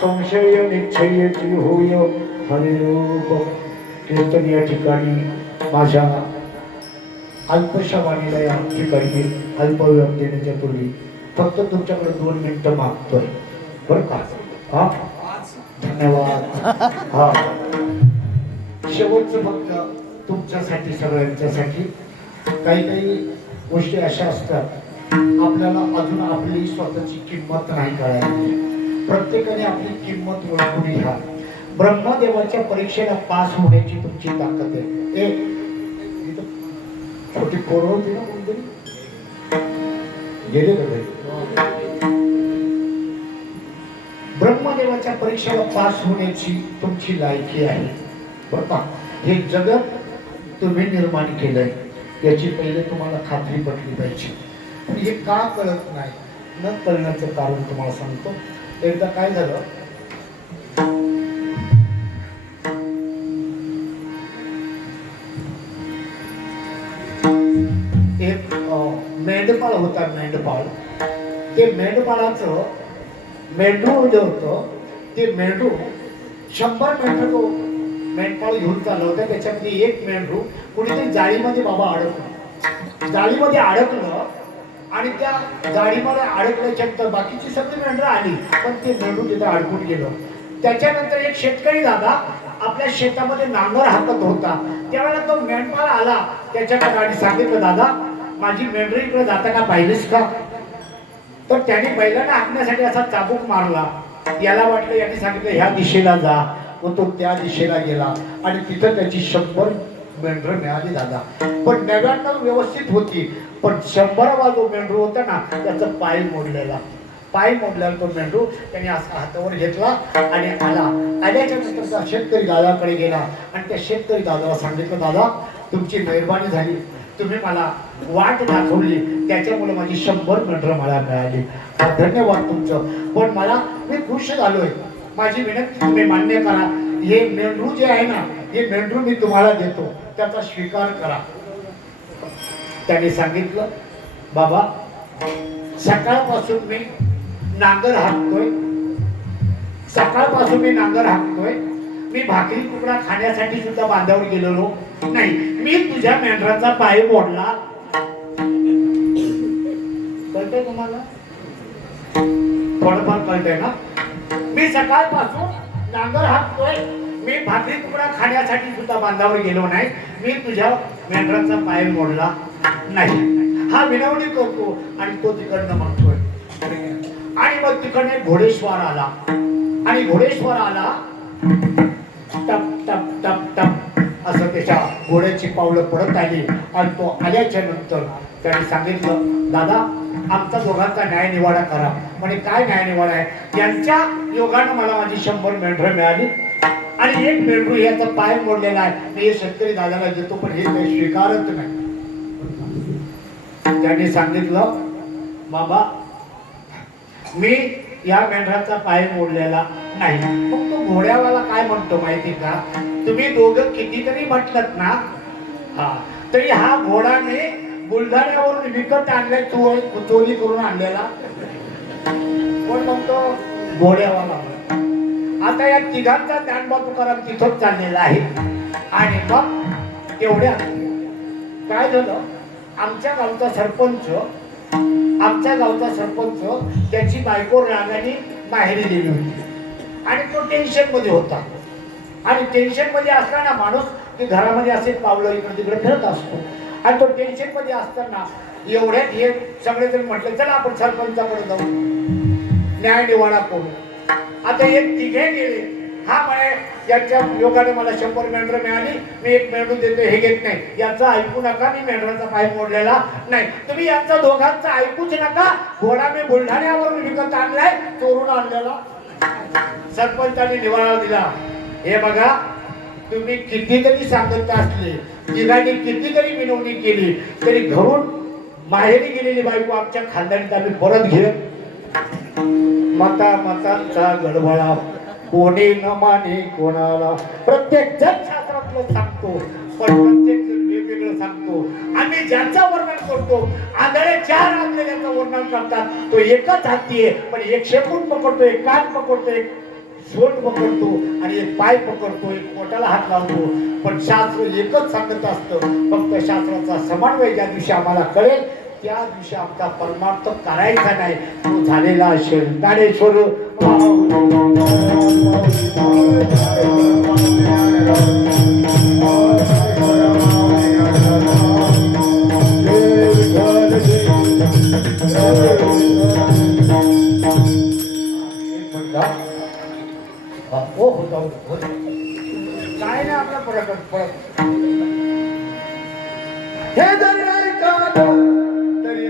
संशय निश्चयची होय हरिरूप कीर्तन या ठिकाणी माझ्या अल्पशा वाणीला या ठिकाणी अल्पवेळ देण्याच्या पूर्वी फक्त तुमच्याकडे 2 मिनिटं मागतोय बरं का? हा धन्यवाद. हा शेवटचं फक्त तुमच्यासाठी सगळ्यांच्यासाठी काही गोष्टी अशा असतात आपल्याला अजून आपली स्वतःची किंमत नाही कळायची. प्रत्येकाने आपली किंमत ओळखून घ्या. ब्रह्मदेवाच्या परीक्षेला पास होण्याची तुमची ताकद आहे. छोटी पोरं होती ना कोणतरी गेले का घरी? ब्रह्मदेवाच्या परीक्षेला पास होण्याची तुमची लायकी आहे बरं का? हे जगत तुम्ही निर्माण केलंय याची पहिले तुम्हाला खात्री पटली पाहिजे. पण हे का कळत नाही न कळण्याचं कारण तुम्हाला सांगतो. एकदा काय झालं, एक मेंढपाळ होता. मेंढपाळ ते मेंढपाळाचं मेंढरू जे होतं ते मेंढरू 100 मेंढरू मेंढपाळ घेऊन चाललं होतं. त्याच्यामध्ये एक मेंढरू कुणीतरी जाळीमध्ये बाबा अडकलं. जाळीमध्ये अडकलं आणि त्या जाळीमध्ये अडकल्याच्यानंतर बाकीची सगळी मेंढरं आली पण ते मेंढरू तिथं अडकून गेलं. त्याच्यानंतर एक शेतकरी दादा आपल्या शेतामध्ये नांगर हाकत होता. त्यावेळेला तो मेंढपाळ आला त्याच्याकडे आणि सांगितलं, दादा माझी मेंढरी इकडे जाता का पाहिलीस का? तर त्याने बैलांना हाकण्यासाठी असा चाबूक मारला. याला वाटलं याने सांगितलं ह्या दिशेला जा व तो त्या दिशेला गेला आणि तिथं त्याची 100 मेंढरं मिळाली दादा. पण 99 व्यवस्थित होती पण 100वा जो मेंढरू होता ना त्याचा पाय मोडलेला. पाय मोडलेला तो मेंढरू त्याने असा हातावर घेतला आणि आल्याच्या नंतर त्या शेतकरी दादाकडे गेला आणि त्या शेतकरी दादाला सांगितलं, दादा तुमची मेहरबानी झाली, तुम्ही मला वाट दाखवली त्याच्यामुळे माझी 100 मेंढरं मला मिळाली. धन्यवाद तुमचं. पण मी खुश झालोय. माझी विनंती तुम्ही मान्य करा. हे मेंढरू जे आहे ना हे मेंढरू मी तुम्हाला देतो त्याचा स्वीकार करा. त्याने सांगितलं, बाबा सकाळपासून मी नांगर हाकतोय. सकाळपासून मी नांगर हाकतोय. मी भाकरी तुकडा खाण्यासाठी सुद्धा बांधावर गेलेलो नाही. मी तुझ्या मेंढराचा पाय मोडला. कळतंय तुम्हाला? थोडंफार कळतंय ना? मी सकाळपासून नांगर हाकतोय. मी भाकरी तुकडा खाण्यासाठी सुद्धा बांधावर गेलो नाही. मी तुझ्या मेंढराचा पाय मोडला नाही. हा विनवणी करतो आणि तो तिकडनं म्हणतोय. आणि मग तिकडनं घोडेश्वर आला आणि घोडेश्वर आला टप टप टप टप असं त्याच्या घोड्याची पावलं पडत आली आणि तो आल्याच्या नंतर त्याने सांगितलं, दादा आमचा दोघांचा न्याय निवाडा करा. म्हणे काय न्याय निवाडा आहे? यांच्या योगानं मला माझी 100 मेंढरं मिळाली आणि एक मेंढरू याचा पाय मोडलेला आहे, मी हे शेतकरी दादाला देतो, पण हे काही स्वीकारत नाही. त्यांनी सांगितलं, बाबा मी या मेंढराचा पाय मोडलेला नाही. मग तो घोड्यावाला काय म्हणतो माहिती का, तुम्ही दोघं कितीतरी म्हटलत ना, हा तरी हा घोडा मी बुलढाण्यावरून विकत आणलाय, चोरी करून आणलेला. कोण म्हणतो? घोड्यावाला. आता या तिघांचा ज्ञानबा तुकाराम तिथंच चाललेला आहे. आणि मग तेवढ्या काय झालं, आमच्या गावचा सरपंच त्याची बायको रागाने माहेरी गेली होती आणि तो टेन्शन मध्ये होता. आणि टेन्शन मध्ये असताना माणूस की घरामध्ये असे पावलं इकडे तिकडे फिरत असतो. आणि तो टेन्शन मध्ये असताना एवढ्यात हे सगळेजण म्हटले, चला आपण सरपंचाकडे जाऊ, न्याय निवाडा करू. आता हे तिघे गेले. हा म्हणे, याच्या योगाने मला 100 मेंढरं मिळाली, मी एक मेंढरू देतो, हे घेत नाही. याचा ऐकू नका, मी मेंढराचा पाय मोडलेला नाही. तुम्ही यांचा दोघांचा ऐकूच नका. घोडा मी बुलढाण्यावरून विकत आणलाय, चोरून आणलेला. सरपंचाने निवाडा दिला. हे बघा, तुम्ही कितीतरी सांगत असले, तिघांनी कितीतरी विनवणी केली, तरी घरून माहेरी गेलेली बायको आमच्या खानदानीत आम्ही परत घेत. मतांचा गडबडा, कोणी न माने कोणाला. प्रत्येक जग शास्त्रातलं सांगतो, पण प्रत्येक जण वेगवेगळं सांगतो. आम्ही ज्याचं वर्णन करतो, आंधळे 4 आंधळे ज्याचं वर्णन करतात, तो एकच हाती आहे, पण एक शेपूट पकडतो, एक कान पकडतो, एक सोट पकडतो आणि एक पाय पकडतो, एक पोटाला हात लावतो. पण शास्त्र एकच सांगत असतं. फक्त शास्त्राचा समन्वय ज्या दिवशी आम्हाला कळेल, त्या दिवशी आमचा परमार्थ करायचा नाही, तो झालेला असेल. ज्ञानेश्वर काय नाही आपला परत हे जरी का तरी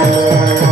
ॐ